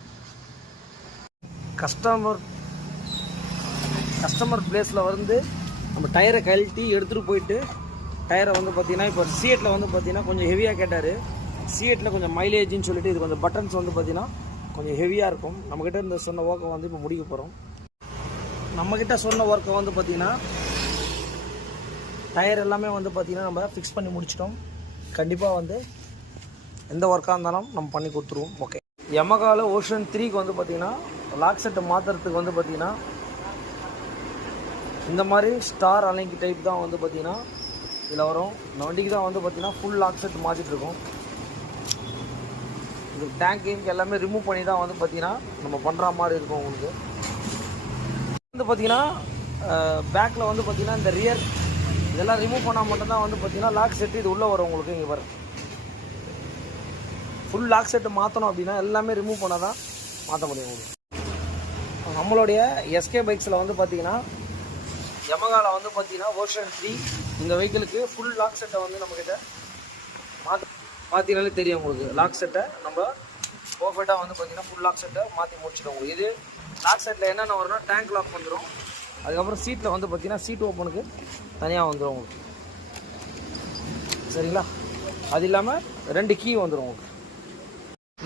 கஸ்டமர் பிளேஸில் வந்து நம்ம டயரை கழட்டி எடுத்துகிட்டு போயிட்டு டயரை வந்து பார்த்திங்கன்னா இப்போ சிஎட்டில் வந்து பார்த்திங்கன்னா கொஞ்சம் ஹெவியாக கேட்டார். சிஎட்டில் கொஞ்சம் மைலேஜ்னு சொல்லிட்டு இது கொஞ்சம் பட்டன்ஸ் வந்து பார்த்திங்கன்னா கொஞ்சம் ஹெவியாக இருக்கும். நம்மக்கிட்ட இந்த சொன்ன ஒர்க்கை வந்து இப்போ முடிக்க போகிறோம். நம்மக்கிட்ட சொன்ன ஒர்க்கை வந்து பார்த்திங்கன்னா டயர் எல்லாமே வந்து பார்த்திங்கன்னா நம்ம ஃபிக்ஸ் பண்ணி முடிச்சிட்டோம். கண்டிப்பாக வந்து எந்த ஒர்க்காக இருந்தாலும் நம்ம பண்ணி கொடுத்துருவோம். ஓகே. யமகாவில் ஓஷன் 3க்கு வந்து பார்த்திங்கன்னா லாக் செட்டை மாற்றுறதுக்கு வந்து பார்த்திங்கன்னா இந்த மாதிரி ஸ்டார் அலைங்கி டைப் தான் வந்து பார்த்திங்கன்னா இதில் வரும். இந்த வண்டிக்கு தான் வந்து பார்த்திங்கன்னா ஃபுல் லாக் செட் மாற்றிட்டுருக்கோம். உங்களுக்கு டேங்க்கு எல்லாமே ரிமூவ் பண்ணி தான் வந்து பார்த்தீங்கன்னா நம்ம பண்ணுற மாதிரி இருக்கும். உங்களுக்கு வந்து பார்த்தீங்கன்னா பேக்கில் வந்து பார்த்தீங்கன்னா இந்த ரியர் இதெல்லாம் ரிமூவ் பண்ணால் மட்டும்தான் வந்து பார்த்தீங்கன்னா லாக் செட்டு இது உள்ளே வரும் உங்களுக்கு. இங்கே பாருங்க, ஃபுல் லாக் செட்டு மாற்றணும் அப்படின்னா எல்லாமே ரிமூவ் பண்ணால் தான் மாற்ற முடியும் உங்களுக்கு. நம்மளுடைய எஸ்கே பைக்ஸில் வந்து பார்த்தீங்கன்னா யமகாவில் வந்து பார்த்தீங்கன்னா வெர்ஷன் 3 இந்த வெஹிக்கிளுக்கு ஃபுல் லாக் செட்டை வந்து நம்மக்கிட்ட மாற்றினாலே தெரியும் உங்களுக்கு. லாக் செட்டை நம்ம பர்ஃபெக்டாக வந்து பார்த்தீங்கன்னா ஃபுல் லாக் செட்டை மாற்றி முடிச்சிடும் உங்களுக்கு. இது லாக் செட்டில் என்னென்ன வரும்னா டேங்க் லாக் வந்துடும், அதுக்கப்புறம் சீட்டில் வந்து பார்த்தீங்கன்னா சீட் ஓப்பனுக்கு தனியாக வந்துடும் உங்களுக்கு. சரிங்களா? அது இல்லாமல் 2 கீ வந்துடும் உங்களுக்கு.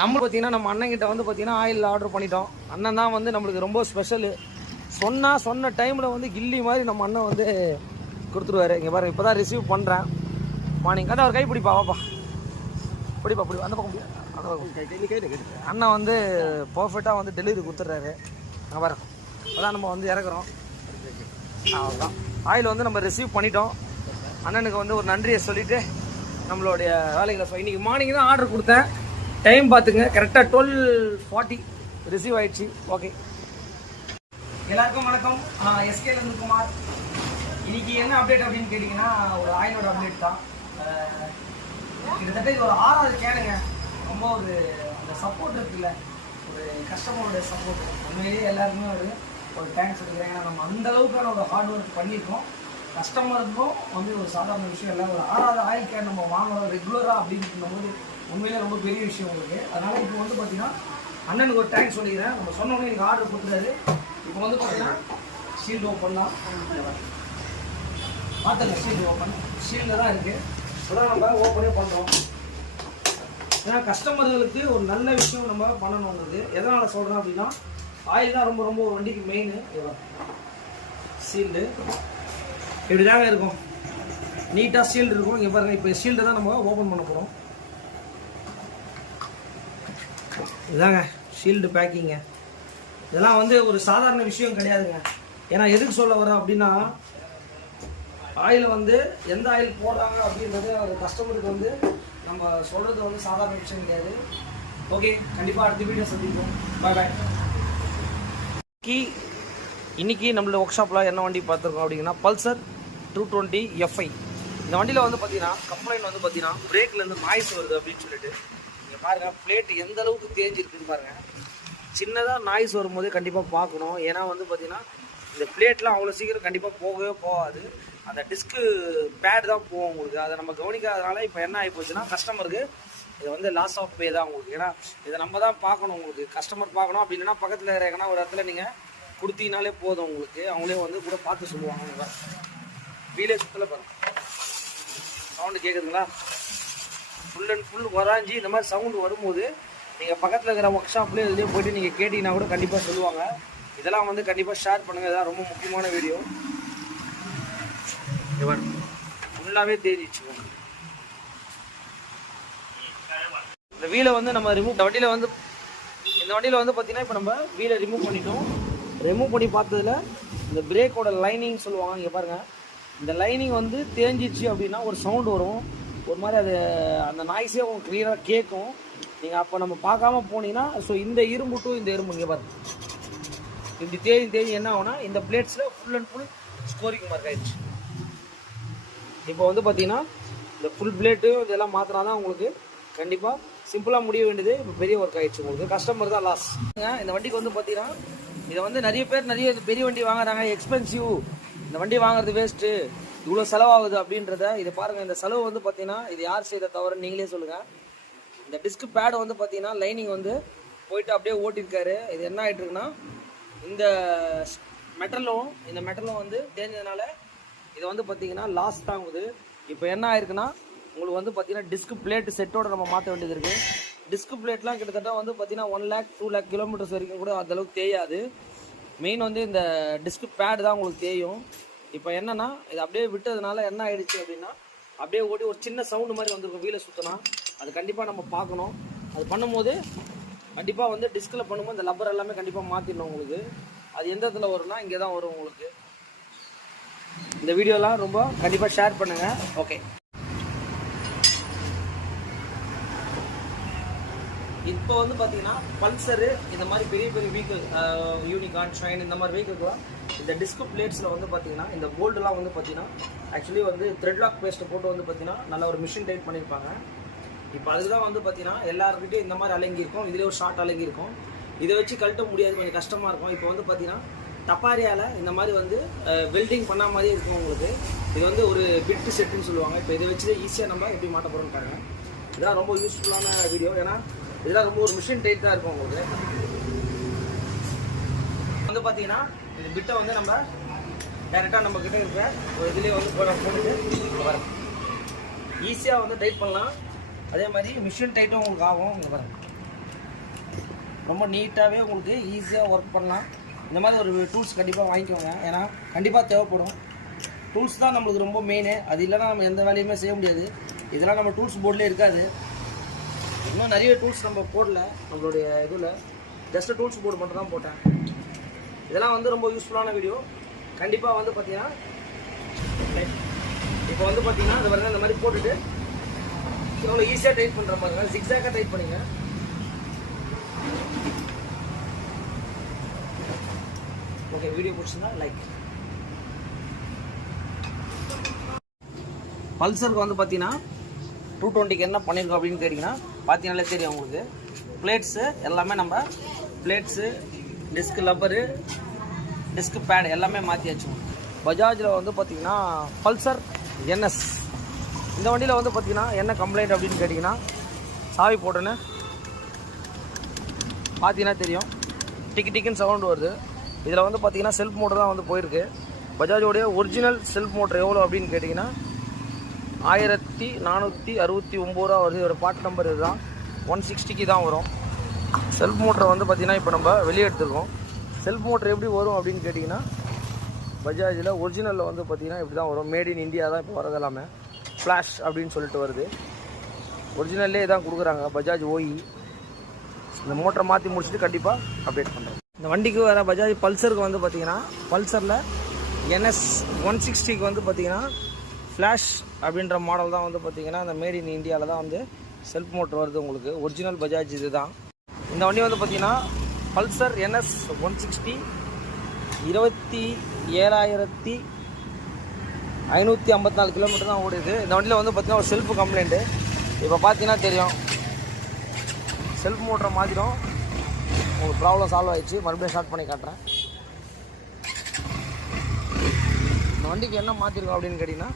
நம்ம பார்த்தீங்கன்னா நம்ம அண்ணன்கிட்ட வந்து பார்த்தீங்கன்னா ஆயில் ஆர்டர் பண்ணிட்டோம். அண்ணன் தான் வந்து நம்மளுக்கு ரொம்ப ஸ்பெஷலு. சொன்ன டைமில் வந்து கில்லி மாதிரி நம்ம அண்ணன் வந்து கொடுத்துருவாரு. இங்கே பாருங்கள், இப்போ தான் ரிசீவ் பண்ணுறேன் மார்னிங். அதான் அவர் கை பிடிப்பா, வாப்பா பிடிப்பா அந்த பக்கம் அண்ணன் வந்து பர்ஃபெக்டாக வந்து டெலிவரி கொடுத்துட்றாரு. பாருங்க, அதான் நம்ம வந்து இறக்குறோம். அவ்வளோதான், ஆயில் வந்து நம்ம ரிசீவ் பண்ணிட்டோம். அண்ணனுக்கு வந்து ஒரு நன்றியை சொல்லிவிட்டு நம்மளுடைய வேலைகளை இன்றைக்கி மார்னிங் தான் ஆர்டர் கொடுத்தேன். டைம் பார்த்துங்க, கரெக்டாக 12:40 ரிசீவ் ஆகிடுச்சு. ஓகே, எல்லாருக்கும் வணக்கம். எஸ்கேலேருந்து குமார். இன்றைக்கி என்ன அப்டேட் அப்படின்னு கேட்டிங்கன்னா ஒரு ஆயிலோட அப்டேட் தான். கிட்டத்தட்ட இது ஒரு 6வது கேனுங்க. ரொம்ப ஒரு அந்த சப்போர்ட் இருக்குல்ல, ஒரு கஸ்டமரோட சப்போர்ட் உண்மையிலேயே எல்லாருக்குமே ஒரு தேங்க்ஸ் எடுக்கிறேன். ஏன்னா நம்ம அந்தளவுக்கான ஒரு ஹார்ட் ஒர்க் பண்ணியிருக்கோம். கஸ்டமருக்கும் வந்து ஒரு சாதாரண விஷயம் இல்லை. ஒரு 6வது ஆயில் கேன் நம்ம வாங்கணும் ரெகுலராக அப்படின்னு இருக்கும்போது உண்மையிலே ரொம்ப பெரிய விஷயம் உங்களுக்கு. அதனால் இப்போ வந்து பார்த்தீங்கன்னா அண்ணனுக்கு ஒரு தேங்க்ஸ் சொல்லிக்கிறேன். நம்ம சொன்னோன்னே எனக்கு ஆர்டர் கொடுத்துறாரு. இப்போ வந்து பார்த்தீங்கன்னா ஷீல்டு ஓப்பன் தான் பார்த்துங்க. ஷீல்டு ஓப்பன் ஷீல்டில் தான் இருக்குது. இப்போதான் நம்ம ஓப்பனே பண்ணுறோம். ஏன்னா கஸ்டமர்களுக்கு ஒரு நல்ல விஷயம் நம்ம பண்ணணுங்கிறது. எதனால் சொல்கிறேன் அப்படின்னா ஆயில் தான் ரொம்ப ரொம்ப வண்டிக்கு மெயின். ஷீல்டு இப்படி தாங்க இருக்கும், நீட்டாக ஷீல்டு இருக்கும். இங்கே பாருங்கள், இப்போ ஷீல்டு தான் நம்ம ஓப்பன் பண்ண போகிறோம். இதுதாங்க ஷீல்டு பேக்கிங்க. இதெல்லாம் வந்து ஒரு சாதாரண விஷயம் கிடையாதுங்க. ஏன்னா எதுக்கு சொல்ல வரோம் அப்படின்னா ஆயில் வந்து எந்த ஆயில் போடுறாங்க அப்படின்றது ஒரு கஸ்டமருக்கு வந்து நம்ம சொல்கிறது வந்து சாதாரண விஷயம் கிடையாது. ஓகே, கண்டிப்பாக அடுத்த வீடியோ சந்திப்போம். பாய் பாய். இன்னைக்கு நம்மளோட ஒர்க் ஷாப்பில் என்ன வண்டி பார்த்துருக்கோம் அப்படின்னா பல்சர் 220 FI. இந்த வண்டியில் வந்து பார்த்தீங்கன்னா கம்ப்ளைண்ட் வந்து பார்த்தீங்கன்னா பிரேக்லேருந்து நாய்ஸ் வருது அப்படின்னு சொல்லிட்டு நீங்கள் பாருங்கள். பிளேட் எந்த அளவுக்கு தேஞ்சிருக்குன்னு பாருங்கள். சின்னதாக நாய்ஸ் வரும்போது கண்டிப்பாக பார்க்கணும். ஏன்னா வந்து பார்த்தீங்கன்னா இந்த பிளேட்லாம் அவ்வளோ சீக்கிரம் கண்டிப்பாக போகவே போகாது. அந்த டிஸ்க்கு பேட் தான் போகும் உங்களுக்கு. அதை நம்ம கவனிக்காதனால இப்போ என்ன ஆகி போச்சுன்னா கஸ்டமருக்கு இது வந்து லாஸ் ஆஃப் பே தான் உங்களுக்கு. ஏன்னா இதை நம்ம தான் பார்க்கணும். உங்களுக்கு கஸ்டமர் பார்க்கணும் அப்படின்னா பக்கத்தில் இருக்கிற ஒரு இடத்துல நீங்கள் கொடுத்தீங்கனாலே போதும் உங்களுக்கு. அவங்களே வந்து கூட பார்த்து சொல்லுவாங்க. வீலே சுற்றில் பாருங்கள், சவுண்டு கேட்குதுங்களா? ஃபுல் அண்ட் ஃபுல் வராஞ்சி இந்த மாதிரி சவுண்டு வரும்போது நீங்கள் பக்கத்தில் இருக்கிற ஒர்க் ஷாப்லேயே இதுலேயே போய்ட்டு நீங்கள் கேட்டிங்கன்னா கூட கண்டிப்பாக சொல்லுவாங்க. இதெல்லாம் வந்து கண்டிப்பாக ஷேர் பண்ணுங்கள். இதான் ரொம்ப முக்கியமான வீடியோ. ஃபுல்லாகவே தேடிச்சுக்கோங்க. இந்த வீலை வந்து நம்ம இந்த வண்டியில் வந்து பார்த்தீங்கன்னா இப்போ நம்ம வீலை ரிமூவ் பண்ணிட்டோம். ரிமூவ் பண்ணி பார்த்ததில் இந்த பிரேக்கோட லைனிங் சொல்லுவாங்க. இங்கே பாருங்கள், இந்த லைனிங் வந்து தேஞ்சிச்சு அப்படின்னா ஒரு சவுண்டு வரும். ஒரு மாதிரி அது அந்த நாய்ஸே உங்களுக்கு க்ளியராக கேட்கும். நீங்கள் அப்போ நம்ம பார்க்காம போனீங்கன்னா ஸோ இந்த இரும்பு டு இந்த இரும்பு இங்கே பாருங்க இப்படி தேதி என்ன ஆகும்னா இந்த பிளேட்ஸில் full and full scoring mark ஆயிடுச்சு. இப்போ வந்து பார்த்தீங்கன்னா இந்த ஃபுல் பிளேட்டு இதெல்லாம் மாற்றினா தான் உங்களுக்கு கண்டிப்பாக சிம்பிளாக முடிய வேண்டியது. இப்போ பெரிய ஒர்க் ஆகிடுச்சு உங்களுக்கு. கஸ்டமர் தான் லாஸ். இந்த வண்டிக்கு வந்து பார்த்தீங்கன்னா இதை வந்து நிறைய பேர் பெரிய வண்டி வாங்குறாங்க, எக்ஸ்பென்சிவ், இந்த வண்டி வாங்குறது வேஸ்ட்டு, இவ்வளோ செலவாகுது அப்படின்றத இதை பாருங்கள். இந்த செலவு வந்து பார்த்தீங்கன்னா இது யார் செய்த தவறுன்னு நீங்களே சொல்லுங்கள். இந்த டிஸ்க் பேடை வந்து பார்த்தீங்கன்னா லைனிங் வந்து போயிட்டு அப்படியே ஓட்டியிருக்காரு. இது என்ன ஆகிட்டு இருக்குன்னா இந்த மெட்டலும் வந்து தேஞ்சதுனால இது வந்து பார்த்தீங்கன்னா லாஸ் தாங்குது. இப்போ என்ன ஆயிருக்குன்னா உங்களுக்கு வந்து பார்த்தீங்கன்னா டிஸ்க் பிளேட் செட்டோட நம்ம மாற்ற வேண்டியது இருக்குது. டிஸ்க் பிளேட்லாம் கிட்டத்தட்ட வந்து பார்த்தீங்கன்னா 1 lakh 2 lakh கிலோமீட்டர்ஸ் வரைக்கும் கூட அந்தளவுக்கு தேயாது. மெயின் வந்து இந்த டிஸ்க் பேடு தான் உங்களுக்கு தேயும். இப்போ என்னென்னா இது அப்படியே விட்டதுனால என்ன ஆயிடுச்சு அப்படின்னா அப்படியே ஓடி ஒரு சின்ன சவுண்டு மாதிரி வந்துருக்கும் வீலை சுற்றினா. அது கண்டிப்பாக நம்ம பார்க்கணும். அது பண்ணும்போது கண்டிப்பாக வந்து டிஸ்கில் பண்ணும்போது இந்த லப்பர் எல்லாமே கண்டிப்பாக மாற்றிடணும் உங்களுக்கு. அது எந்த இடத்துல வரும்னா இங்கே தான் வரும் உங்களுக்கு. இந்த வீடியோலாம் ரொம்ப கண்டிப்பாக ஷேர் பண்ணுங்கள். ஓகே, இப்போ வந்து பார்த்தீங்கன்னா பல்சரு இந்த மாதிரி பெரிய பெரிய வெஹிக்கிள் யூனிகார்ன் ஷைன் இந்த மாதிரி வெஹிக்கிள்லாம் இந்த டிஸ்க் பிளேட்ஸில் வந்து பார்த்தீங்கன்னா இந்த போல்டுலாம் வந்து பார்த்தீங்கன்னா ஆக்சுவலி வந்து த்ரெட் லாக் பேஸ்ட்டை போட்டு வந்து பார்த்தீங்கன்னா நல்ல ஒரு மிஷின் டைப் பண்ணியிருப்பாங்க. இப்போ அதுக்கு தான் வந்து பார்த்தீங்கன்னா எல்லாருக்கிட்டையும் இந்த மாதிரி அலங்கி இருக்கும், இதிலே ஒரு ஷார்ட் அலங்கி இருக்கும். இதை வச்சு கழட்ட முடியாது, கொஞ்சம் கஷ்டமாக இருக்கும். இப்போ வந்து பார்த்தீங்கன்னா டப்பாரியால் இந்த மாதிரி வந்து வெல்டிங் பண்ண மாதிரியே இருக்கும் உங்களுக்கு. இது வந்து ஒரு பிட் செட்டுன்னு சொல்லுவாங்க. இப்போ இதை வச்சு ஈஸியாக நம்ம எப்படி மாட்ட போகிறோம்னு பாருங்க. இதெல்லாம் ரொம்ப யூஸ்ஃபுல்லான வீடியோ. ஏன்னா இதெல்லாம் ரொம்ப ஒரு மிஷின் டைப் தான் இருக்கும் உங்களுக்கு. வந்து பார்த்தீங்கன்னா இந்த பிட்டை வந்து நம்ம டேரெக்டாக நம்ம கிட்ட இருக்கிற ஒரு இதுலேயே வந்து போட்டுட்டு வரோம். ஈஸியாக வந்து டைட் பண்ணலாம். அதே மாதிரி மிஷின் டைட்டும் உங்களுக்கு ஆகும். இங்கே பாருங்க, ரொம்ப நீட்டாகவே உங்களுக்கு ஈஸியாக ஒர்க் பண்ணலாம். இந்த மாதிரி ஒரு டூல்ஸ் கண்டிப்பாக வாங்கிக்கோங்க. ஏன்னா கண்டிப்பாக தேவைப்படும். டூல்ஸ் தான் நம்மளுக்கு ரொம்ப மெயின். அது இல்லைன்னா நம்ம எந்த வேலையுமே செய்ய முடியாது. இதெல்லாம் நம்ம டூல்ஸ் போர்ட்லேயே இருக்காது. இன்னும் நிறைய டூல்ஸ் நம்ம போடல நம்மளுடைய இதில். ஜஸ்ட் டூல்ஸ் போர்டு மட்டும் தான் போட்டேன். இதெல்லாம் வந்து ரொம்ப யூஸ்ஃபுல்லான வீடியோ. கண்டிப்பாக வந்து பார்த்தீங்கன்னா இப்போ வந்து பார்த்தீங்கன்னா அது வந்து இந்த மாதிரி போட்டுட்டு எவ்வளோ ஈஸியாக டைட் பண்ணுற மாதிரி ஜிக்ஸாக்காக டைட் பண்ணிங்க. ஓகே, வீடியோ பிடிச்சிருந்தா லைக். பல்சருக்கு வந்து பார்த்தீங்கன்னா 220க்கு என்ன பண்ணியிருக்கோம் அப்படின்னு கேட்டிங்கன்னா பார்த்தீங்கன்னாலே தெரியும் உங்களுக்கு. பிளேட்ஸு எல்லாமே நம்ம plates, disc rubber, disc pad எல்லாமே மாற்றியாச்சு. பஜாஜில் வந்து பார்த்தீங்கன்னா பல்சர் என்எஸ் இந்த வண்டியில் வந்து பார்த்தீங்கன்னா என்ன கம்ப்ளைண்ட் அப்படின்னு கேட்டிங்கன்னா, சாவி போட்டோன்னு பார்த்தீங்கன்னா தெரியும், டிக்கி டிக்கின்னு சவுண்டு வருது. இதில் வந்து பார்த்தீங்கன்னா செல்ஃப் மோட்டர் தான் வந்து போயிருக்கு. பஜாஜோடைய ஒரிஜினல் செல்ஃப் மோட்டர் எவ்வளோ அப்படின்னு கேட்டிங்கன்னா 1469 ரூபா வருது. இதோட பார்ட் நம்பர் இதுதான். 160க்கு தான் வரும். செல்ஃப் மோட்டரை வந்து பார்த்திங்கன்னா இப்போ நம்ம வெளியே எடுத்துருக்கோம். செல்ஃப் மோட்டர் எப்படி வரும் அப்படின்னு கேட்டிங்கன்னா பஜாஜில் ஒரிஜினலில் வந்து பார்த்திங்கன்னா இப்படி தான் வரும். மேட் இன் இந்தியா தான் இப்போ வரது எல்லாமே. ஃப்ளாஷ் அப்படின்னு சொல்லிட்டு வருது. ஒரிஜினல்லே தான் கொடுக்குறாங்க பஜாஜ் ஓஇ. இந்த மோட்டரை மாற்றி முடிச்சுட்டு கண்டிப்பாக அப்டேட் பண்ணுறேன். இந்த வண்டிக்கு வர பஜாஜ் பல்சருக்கு வந்து பார்த்திங்கன்னா பல்சரில் NS 160க்கு வந்து பார்த்திங்கன்னா ஃப்ளாஷ் அப்படின்ற மாடல் தான் வந்து பார்த்திங்கன்னா அந்த மேட் இன் இந்தியாவில் தான் வந்து செல்ஃப் மோட்டர் வருது உங்களுக்கு. ஒரிஜினல் பஜாஜ் இது தான். இந்த வண்டி வந்து பார்த்திங்கன்னா பல்சர் NS 160 27,554 கிலோமீட்டர் தான் ஓடிது. இந்த வண்டியில் வந்து பார்த்திங்கன்னா ஒரு செல்ஃப் கம்ப்ளைண்ட்டு. இப்போ பார்த்தீங்கன்னா தெரியும், செல்ஃப் மோட்டரை மாற்றிடும். உங்களுக்கு ப்ராப்ளம் சால்வ் ஆகிடுச்சு. மறுபடியும் ஸ்டார்ட் பண்ணி காட்டுறேன். இந்த வண்டிக்கு என்ன மாற்றிருக்கோம் அப்படின்னு கேட்டிங்கன்னா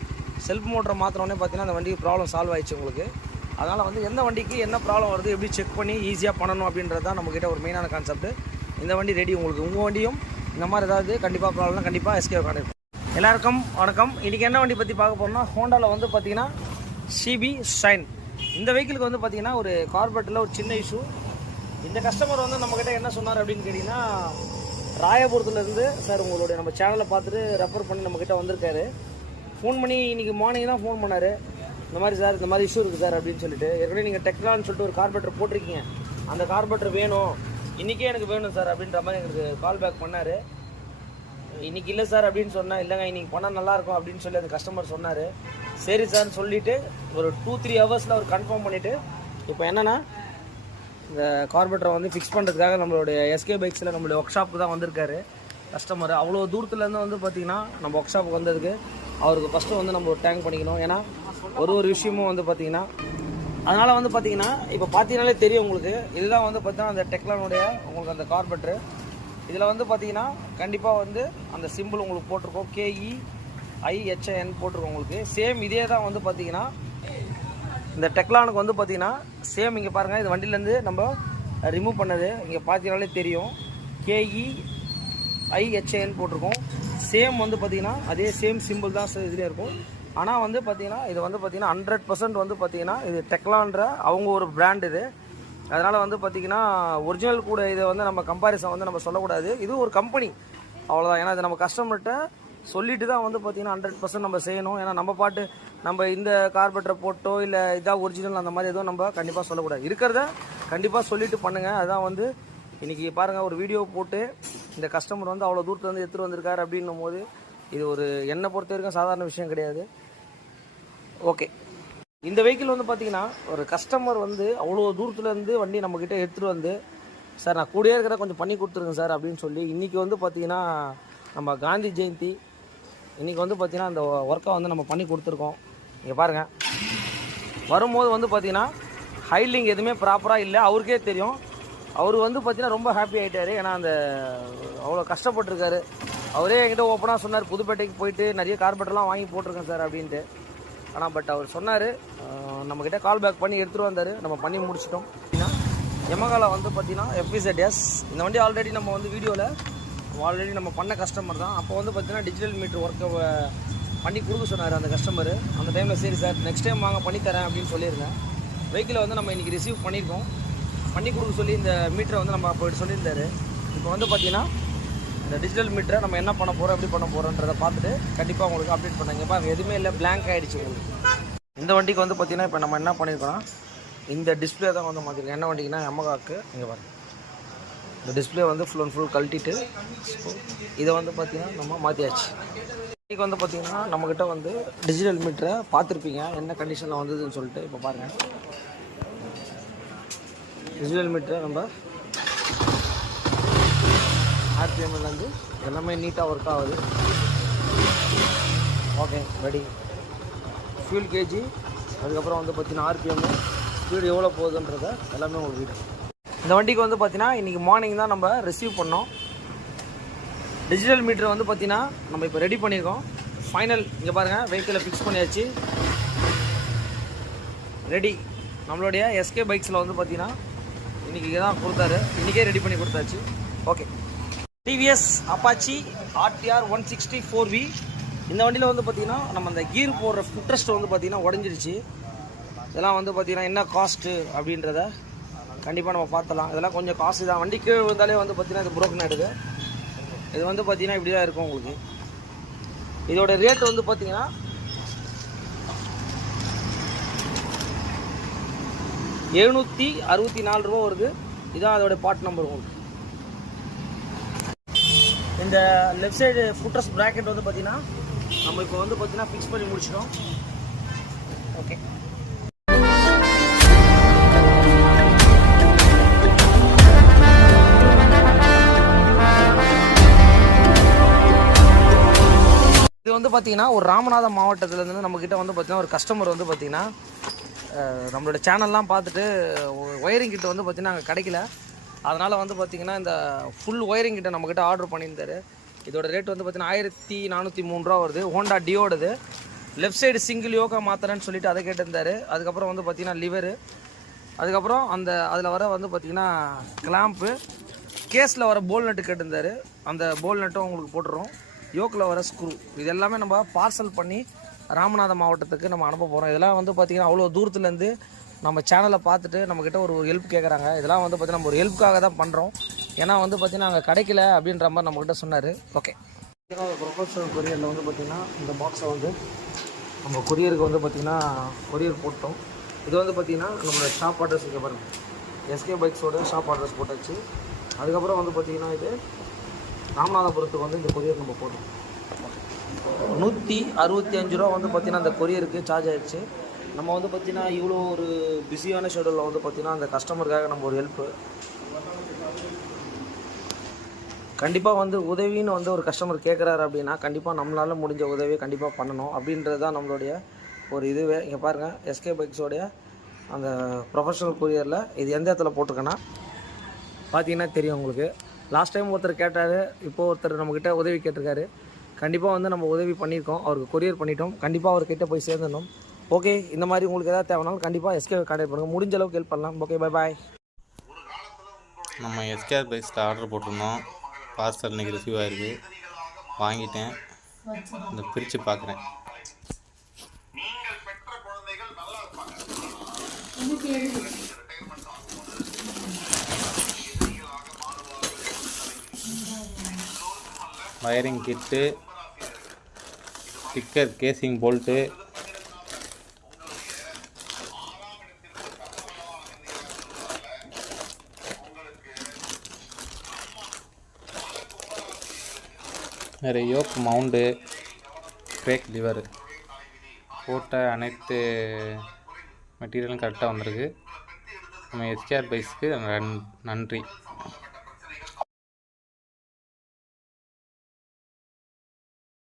செல்ஃப் மோட்டரை மாற்றினோடனே பார்த்தீங்கன்னா அந்த வண்டிக்கு ப்ராப்ளம் சால்வ் ஆகிடுச்சு உங்களுக்கு. அதனால் வந்து எந்த வண்டிக்கு என்ன ப்ராப்ளம் வருது, எப்படி செக் பண்ணி ஈஸியாக பண்ணணும் அப்படின்றது தான் நம்மக்கிட்ட ஒரு மெயினான கான்செப்ட். இந்த வண்டி ரெடி உங்களுக்கு. உங்கள் வண்டியும் இந்த மாதிரி ஏதாவது கண்டிப்பாக ப்ராப்ளம்னா கண்டிப்பாக எஸ்கே கான்டெக்ட். எல்லாருக்கும் வணக்கம். இன்றைக்கி என்ன வண்டி பற்றி பார்க்க போகிறோம்னா ஹோண்டாவில் வந்து பார்த்திங்கன்னா CB ஷைன். இந்த வெஹிக்கிளுக்கு வந்து பார்த்திங்கன்னா ஒரு கார்பெட்டில் ஒரு சின்ன இஷ்யூ. இந்த கஸ்டமர் வந்து நம்மக்கிட்ட என்ன சொன்னார் அப்படின்னு கேட்டிங்கன்னா, ராயபுரத்துலேருந்து சார் உங்களுடைய நம்ம சேனலை பார்த்துட்டு ரெஃபர் பண்ணி நம்மக்கிட்ட வந்திருக்காரு. ஃபோன் பண்ணி இன்றைக்கி மார்னிங் தான் ஃபோன் பண்ணார். இந்த மாதிரி சார் இந்த மாதிரி இஷ்யூ இருக்குது சார் அப்படின்னு சொல்லிட்டு. ஏற்கனவே நீங்கள் டெக்லான்னு சொல்லிட்டு ஒரு கார்பெட்டர் போட்டிருக்கீங்க, அந்த கார்பெட்டர் வேணும், இன்றைக்கே எனக்கு வேணும் சார் அப்படின்ற மாதிரி எங்களுக்கு கால் பேக் பண்ணார். இன்றைக்கி இல்லை சார் அப்படின்னு சொன்னேன். இல்லைங்க இன்றைக்கி பண்ணால் நல்லாயிருக்கும் அப்படின்னு சொல்லி அந்த கஸ்டமர் சொன்னார். சரி சார்னு சொல்லிவிட்டு ஒரு 2-3 ஹவர்ஸில் அவர் கன்ஃபார்ம் பண்ணிவிட்டு இப்போ என்னென்னா இந்த கார்பெட்டரை வந்து ஃபிக்ஸ் பண்ணுறதுக்காக நம்மளுடைய எஸ்கே பைக்ஸில் நம்மளுடைய ஒர்க் ஷாப்புக்கு தான் வந்திருக்காரு கஸ்டமர். அவ்வளோ தூரத்துலேருந்து வந்து பார்த்திங்கன்னா நம்ம ஒர்க் ஷாப்புக்கு வந்ததுக்கு அவருக்கு ஃபஸ்ட்டு வந்து நம்ம ஒரு டேங்க் பண்ணிக்கணும். ஏன்னா ஒரு விஷயமும் வந்து பார்த்திங்கன்னா அதனால் வந்து பார்த்திங்கன்னா இப்போ பார்த்தீங்கன்னாலே தெரியும் உங்களுக்கு. இதுதான் வந்து பார்த்திங்கன்னா அந்த டெக்லானுடைய உங்களுக்கு அந்த கார்பெட்ரு. இதில் வந்து பார்த்திங்கன்னா கண்டிப்பாக வந்து அந்த சிம்பிள் உங்களுக்கு போட்டிருக்கோம், KEIHN போட்டிருக்கோம் உங்களுக்கு. சேம் இதே தான் வந்து பார்த்திங்கன்னா இந்த டெக்லானுக்கு வந்து பார்த்திங்கன்னா சேம். இங்கே பாருங்கள், இது வண்டியிலேருந்து நம்ம ரிமூவ் பண்ணது இங்கே பார்த்தீங்கன்னாலே தெரியும், KEIHN போட்டிருக்கோம். சேம் வந்து பார்த்திங்கன்னா அதே சேம் சிம்பிள் தான் இதுலேயே இருக்கும். ஆனால் வந்து பார்த்திங்கன்னா இது வந்து பார்த்திங்கன்னா 100% வந்து பார்த்திங்கன்னா இது டெக்லான்ற அவங்க ஒரு பிராண்ட் இது. அதனால் வந்து பார்த்திங்கன்னா ஒரிஜினல் கூட இதை வந்து நம்ம கம்பேரிசன் வந்து நம்ம சொல்லக்கூடாது. இது ஒரு கம்பெனி அவ்வளோதான். ஏன்னா இது நம்ம கஸ்டமர்கிட்ட சொல்லிட்டு தான் வந்து பார்த்திங்கன்னா 100% நம்ம செய்யணும். ஏன்னா நம்ம பாட்டு நம்ம இந்த கார்பெட்டரை போட்டோ இல்லை இதான் ஒரிஜினல் அந்த மாதிரி எதுவும் நம்ம கண்டிப்பாக சொல்லக்கூடாது. இருக்கிறத கண்டிப்பாக சொல்லிவிட்டு பண்ணுங்கள். அதான் வந்து இன்றைக்கி பாருங்கள், ஒரு வீடியோ போட்டு இந்த கஸ்டமர் வந்து அவ்வளோ தூரத்தில் வந்து எடுத்துகிட்டு வந்திருக்காரு அப்படின்னும் போது இது ஒரு என்னை பொறுத்த வரைக்கும் சாதாரண விஷயம் கிடையாது. ஓகே. இந்த வெஹிக்கிள் வந்து பார்த்தீங்கன்னா ஒரு கஸ்டமர் வந்து அவ்வளோ தூரத்துலேருந்து வண்டி நம்மக்கிட்ட எடுத்துகிட்டு வந்து சார் நான் கூடயே இருக்கிற கொஞ்சம் பண்ணி கொடுத்துருங்க சார் அப்படின்னு சொல்லி இன்றைக்கி வந்து பார்த்திங்கன்னா நம்ம காந்தி ஜெயந்தி இன்றைக்கி வந்து பார்த்திங்கன்னா அந்த ஒர்க்கை வந்து நம்ம பண்ணி கொடுத்துருக்கோம். இங்கே பாருங்கள், வரும்போது வந்து பார்த்திங்கன்னா ஹைலிங் எதுவுமே ப்ராப்பராக இல்லை, அவருக்கே தெரியும். அவர் வந்து பார்த்திங்கன்னா ரொம்ப ஹாப்பி ஆகிட்டார். ஏன்னா அந்த அவ்வளோ கஷ்டப்பட்டுருக்காரு. அவரே என்கிட்ட ஓப்பனாக சொன்னார், புதுப்பேட்டைக்கு போயிட்டு நிறைய கார்பெட்டெல்லாம் வாங்கி போட்டிருக்கேன் சார் அப்படின்ட்டு. ஆனால் பட் அவர் சொன்னார், நம்மக்கிட்ட கால் பேக் பண்ணி எடுத்துகிட்டு வந்தார், நம்ம பண்ணி முடிச்சிட்டோம். யமகால வந்து பார்த்திங்கன்னா FZS இந்த வண்டி ஆல்ரெடி நம்ம வந்து வீடியோவில் ஆல்ரெடி நம்ம பண்ண கஸ்டமர் தான். அப்போ வந்து பார்த்திங்கன்னா டிஜிட்டல் மீட்டர் ஒர்க்கை பண்ணி கொடுக்க சொன்னார் அந்த கஸ்டமர். அந்த டைமில் சரி சார் நெக்ஸ்ட் டைம் வாங்க பண்ணித்தரேன் அப்படின்னு சொல்லியிருந்தேன். வெஹிக்கிளை வந்து நம்ம இன்றைக்கி ரிசீவ் பண்ணியிருக்கோம், பண்ணி கொடுக்க சொல்லி இந்த மீட்டரை வந்து நம்ம போய்ட்டு சொல்லியிருந்தார். இப்போ வந்து பார்த்திங்கன்னா இந்த டிஜிட்டல் மீட்டரை நம்ம என்ன பண்ண போகிறோம், எப்படி பண்ண போகிறோன்றதை பார்த்துட்டு கண்டிப்பாக உங்களுக்கு அப்டேட் பண்ணாங்க. இப்போ அங்கே எதுவுமே இல்லை, பிளாங்க் ஆகிடுச்சு உங்களுக்கு. இந்த வண்டிக்கு வந்து பார்த்திங்கன்னா இப்போ நம்ம என்ன பண்ணியிருக்கோன்னா இந்த டிஸ்பிளே தான் வந்து மாற்றிருக்கோம். என்ன வண்டிக்குன்னா யமகாக்கு இங்கே பாருங்க, இந்த டிஸ்பிளே வந்து ஃபுல் அண்ட் ஃபுல் கழட்டிட்டு இதை வந்து பார்த்திங்கன்னா நம்ம மாற்றியாச்சு. இன்றைக்கி வந்து பார்த்திங்கன்னா நம்மக்கிட்ட வந்து டிஜிட்டல் மீட்டரை பார்த்துருப்பீங்க என்ன கண்டிஷனில் வந்ததுன்னு சொல்லிட்டு. இப்போ பாருங்கள், டிஜிட்டல் மீட்டரை நம்ம RPMலேருந்து எல்லாமே நீட்டாக ஒர்க் ஆகுது. Okay ready. ஃபியூல் கேஜி, அதுக்கப்புறம் வந்து பார்த்திங்கன்னா RPM, ஸ்பீடு எவ்வளோ போகுதுன்றதை எல்லாமே உங்களுக்கு வீடு. இந்த வண்டிக்கு வந்து பார்த்திங்கன்னா இன்றைக்கி மார்னிங் தான் நம்ம ரிசீவ் பண்ணோம். டிஜிட்டல் மீட்டர் வந்து பார்த்திங்கன்னா நம்ம இப்போ ரெடி பண்ணியிருக்கோம். ஃபைனல் இங்கே பாருங்கள், வெஹிக்கிளை ஃபிக்ஸ் பண்ணியாச்சு, ரெடி. நம்மளுடைய SK பைக்ஸில் வந்து பார்த்திங்கன்னா இன்றைக்கி தான் கொடுத்தாரு, இன்றைக்கே ரெடி பண்ணி கொடுத்தாச்சு. Okay, TVS Apache RTR 160 4V. இந்த வண்டியில் வந்து பார்த்திங்கன்னா நம்ம அந்த கீர் போடுற ஃபுட்ரெஸ்ட் வந்து பார்த்திங்கன்னா உடஞ்சிருச்சு. இதெல்லாம் வந்து பார்த்திங்கன்னா என்ன காஸ்ட்டு அப்படின்றத கண்டிப்பாக நம்ம பார்த்தலாம். இதெல்லாம் கொஞ்சம் காசு தான். வண்டி கீழே வந்தாலே வந்து பார்த்திங்கன்னா இது புரோக்கன் ஆகிடுது. இது வந்து பார்த்திங்கன்னா இப்படி தான் இருக்கும் உங்களுக்கு. இதோட ரேட் வந்து பார்த்திங்கன்னா ₹764 வருது. இதான் அதோட பார்ட் நம்பர் உங்களுக்கு. இந்த லெஃப்ட் சைடு ஃபுட்ரெஸ்ட் ப்ராக்கெட் வந்து பார்த்திங்கன்னா நம்ம இப்போ வந்து பார்த்திங்கன்னா ஃபிக்ஸ் பண்ணி முடிச்சிட்டோம். ஓகே, இது வந்து பார்த்திங்கன்னா ஒரு ராமநாதம் மாவட்டத்துலேருந்து நம்மக்கிட்ட வந்து பார்த்திங்கன்னா ஒரு கஸ்டமர் வந்து பார்த்திங்கன்னா நம்மளோட சேனல்லாம் பார்த்துட்டு ஒயரிங் கிட்ட வந்து பார்த்திங்கன்னா அங்கே கிடைக்கல. அதனால் வந்து பார்த்திங்கன்னா இந்த ஃபுல் ஒயரிங் கிட்ட நம்மக்கிட்ட ஆர்டர் பண்ணியிருந்தார். இதோட ரேட் வந்து பார்த்திங்கன்னா ₹1403 வருது. ஹோண்டா டியோடது. லெஃப்ட் சைடு சிங்கிள் யோகா மாத்திரன்னு சொல்லிட்டு அதை கேட்டிருந்தார். அதுக்கப்புறம் வந்து பார்த்திங்கன்னா லிவரு, அதுக்கப்புறம் அதில் வர வந்து பார்த்திங்கன்னா கிளாம்ப்பு, கேஸில் வர போல் நட்டு கேட்டிருந்தார். அந்த போல் நட்டும் உங்களுக்கு போட்டுரும். யோக்கில் வர ஸ்க்ரூ, இது எல்லாமே நம்ம பார்சல் பண்ணி ராமநாதம் மாவட்டத்துக்கு நம்ம அனுப்ப போகிறோம். இதெல்லாம் வந்து பார்த்திங்கன்னா அவ்வளோ தூரத்துலேருந்து நம்ம சேனலை பார்த்துட்டு நம்மக்கிட்ட ஒரு ஹெல்ப் கேட்குறாங்க. இதெல்லாம் வந்து பார்த்திங்கன்னா நம்ம ஒரு ஹெல்ப்புக்காக தான் பண்ணுறோம். ஏன்னா வந்து பார்த்திங்கன்னா அங்கே கிடைக்கல அப்படின்ற மாதிரி நம்மக்கிட்ட சொன்னார். ஓகே, ப்ரொஃபஷனல் கொரியரில் வந்து பார்த்திங்கன்னா இந்த பாக்ஸை வந்து நம்ம கொரியருக்கு வந்து பார்த்திங்கன்னா கொரியர் போட்டோம். இது வந்து பார்த்திங்கன்னா நம்மளோட ஷாப் அட்ரஸ் இங்கே பாருங்கள், SK பைக்ஸோட ஷாப் அட்ரஸ் போட்டாச்சு. அதுக்கப்புறம் வந்து பார்த்திங்கன்னா இது ராமநாதபுரத்துக்கு வந்து இந்த கொரியர் நம்ம போட்டோம். ₹165 வந்து பார்த்திங்கன்னா அந்த கொரியருக்கு சார்ஜ் ஆகிடுச்சு. நம்ம வந்து பார்த்திங்கன்னா இவ்வளோ ஒரு பிஸியான ஷெடியூலில் வந்து பார்த்திங்கன்னா அந்த கஸ்டமருக்காக நம்ம ஒரு ஹெல்ப்பு கண்டிப்பாக வந்து உதவின்னு வந்து ஒரு கஸ்டமர் கேட்குறாரு அப்படின்னா கண்டிப்பாக நம்மளால் முடிஞ்ச உதவியை கண்டிப்பாக பண்ணணும் அப்படின்றது தான் நம்மளுடைய ஒரு இதுவே. இங்கே பாருங்கள், SK பைக்ஸோடைய அந்த ப்ரொஃபஷனல் கொரியரில் இது எந்த இடத்துல போட்டிருக்கேன்னா பார்த்தீங்கன்னா தெரியும் உங்களுக்கு. லாஸ்ட் டைம் ஒருத்தர் கேட்டார், இப்போது ஒருத்தர் நம்மக்கிட்ட உதவி கேட்டிருக்காரு. கண்டிப்பாக வந்து நம்ம உதவி பண்ணியிருக்கோம், அவருக்கு கொரியர் பண்ணிட்டோம். கண்டிப்பாக அவர்கிட்ட போய் சேர்ந்துடணும். ஓகே, இந்த மாதிரி உங்களுக்கு எதாவது தேவைனாலும் கண்டிப்பாக SK கான்டாக்ட் பண்ணுங்கள், முடிஞ்ச அளவுக்கு ஹெல்ப் பண்ணலாம். Okay, bye bye. நம்ம SK பைக்ஸில் ஆர்டர் போட்டிருந்தோம், பார்சல் இன்றைக்கி ரிசீவ் ஆகிருக்கு, வாங்கிட்டேன். இந்த பிரித்து பார்க்குறேன். வயரிங் கிட்டு, ஸ்டிக்கர், கேசிங் போல்ட்டு, வேறு யோக் மவுண்டு, பிரேக் லிவர் போட்ட அனைத்து மெட்டீரியலும் கரெக்டாக வந்திருக்கு. நம்ம எஸ்கேஆர் பைக்ஸ்க்கு நன்றி.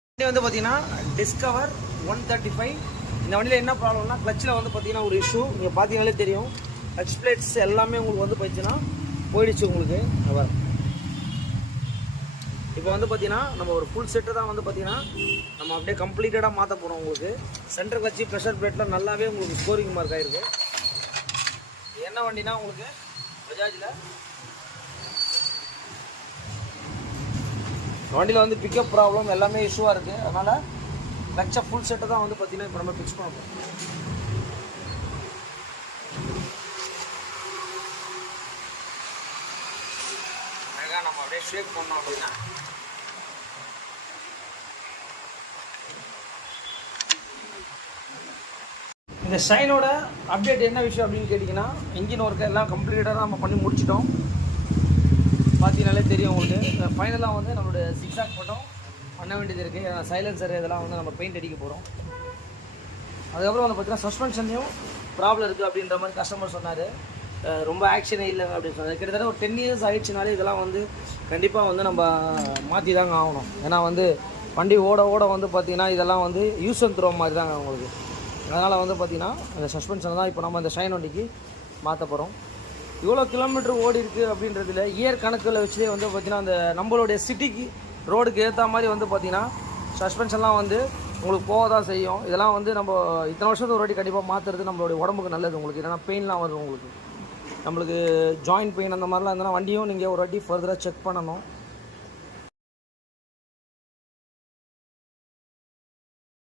வண்டி வந்து பார்த்தீங்கன்னா டிஸ்கவர் 135. இந்த வண்டியில் என்ன ப்ராப்ளம்னா கிளச்சில் வந்து பார்த்தீங்கன்னா ஒரு இஷ்யூ. நீங்கள் பார்த்தீங்கனாலே தெரியும், கிளச் பிளேட்ஸ் எல்லாமே உங்களுக்கு வந்து போயிடுச்சுன்னா போயிடுச்சு உங்களுக்கு. இப்போ வந்து பார்த்தீங்கன்னா நம்ம ஒரு ஃபுல் செட்டு தான் வந்து பார்த்தீங்கன்னா நம்ம அப்படியே கம்ப்ளீட்டடாக மாற்ற போகிறோம். உங்களுக்கு சென்டர் கிளச்சி ப்ரெஷர் பிளேட்டில் நல்லாவே உங்களுக்கு ஸ்கோரிங் மார்க் ஆகிருக்கு. என்ன வண்டினா உங்களுக்கு பஜாஜில் வண்டியில் வந்து பிக்கப் ப்ராப்ளம் எல்லாமே இஷ்யூவாக இருக்குது. அதனால் கிளச்சை ஃபுல் செட்டை தான் வந்து பார்த்தீங்கன்னா இப்போ நம்ம ஃபிக்ஸ் பண்ண போகிறோம். அழகாக நம்ம அப்படியே ஷேக் பண்ணோம் அப்படின்னா இந்த ஷைனோட அப்டேட் என்ன விஷயம் அப்படின்னு கேட்டிங்கன்னா, இன்ஜின் ஒர்க்கு எல்லாம் கம்ப்ளீட்டாக நம்ம பண்ணி முடிச்சிட்டோம். பார்த்தீங்கனாலே தெரியும் உங்களுக்கு. ஃபைனலாக வந்து நம்மளுடைய சிக்ஸாக் மட்டும் பண்ண வேண்டியது இருக்குது. சைலன்சர் இதெல்லாம் வந்து நம்ம பெயிண்ட் அடிக்க போகிறோம். அதுக்கப்புறம் வந்து பார்த்தீங்கன்னா சஸ்பென்ஷன்லையும் ப்ராப்ளம் இருக்குது அப்படின்ற மாதிரி கஸ்டமர் சொன்னார். ரொம்ப ஆக்ஷனே இல்லை அப்படின்னு சொன்னார். கிட்டத்தட்ட ஒரு 10 years ஆகிடுச்சுனாலே இதெல்லாம் வந்து கண்டிப்பாக வந்து நம்ம மாற்றி தாங்க ஆகணும். ஏன்னா வந்து வண்டி ஓட ஓட வந்து பார்த்திங்கன்னா இதெல்லாம் வந்து யூஸ் அண்ட் த்ரோ மாதிரி தாங்க உங்களுக்கு. அதனால் வந்து பார்த்திங்கன்னா அந்த சஸ்பென்ஷனை தான் இப்போ நம்ம அந்த ஷைன் வண்டிக்கு மாற்ற போகிறோம். இவ்வளோ கிலோமீட்டர் ஓடி இருக்குது அப்படின்றதுல இயர் கணக்கில் வச்சே வந்து பார்த்திங்கன்னா அந்த நம்மளுடைய சிட்டிக்கு ரோடுக்கு ஏற்ற மாதிரி வந்து பார்த்திங்கன்னா சஸ்பென்ஷன்லாம் வந்து உங்களுக்கு போக தான் செய்யும். இதெல்லாம் வந்து நம்ம இத்தனை வருஷத்துக்கு ஒரு வாட்டி கண்டிப்பாக மாற்றுறது நம்மளுடைய உடம்புக்கு நல்லது. உங்களுக்கு இல்லைனா பெயின்லாம் வரும் உங்களுக்கு. நம்மளுக்கு ஜாயின்ட் பெயின் அந்த மாதிரிலாம் இருந்ததுன்னா வண்டியும் நீங்கள் ஒரு வாட்டி ஃபர்தராக செக் பண்ணணும்.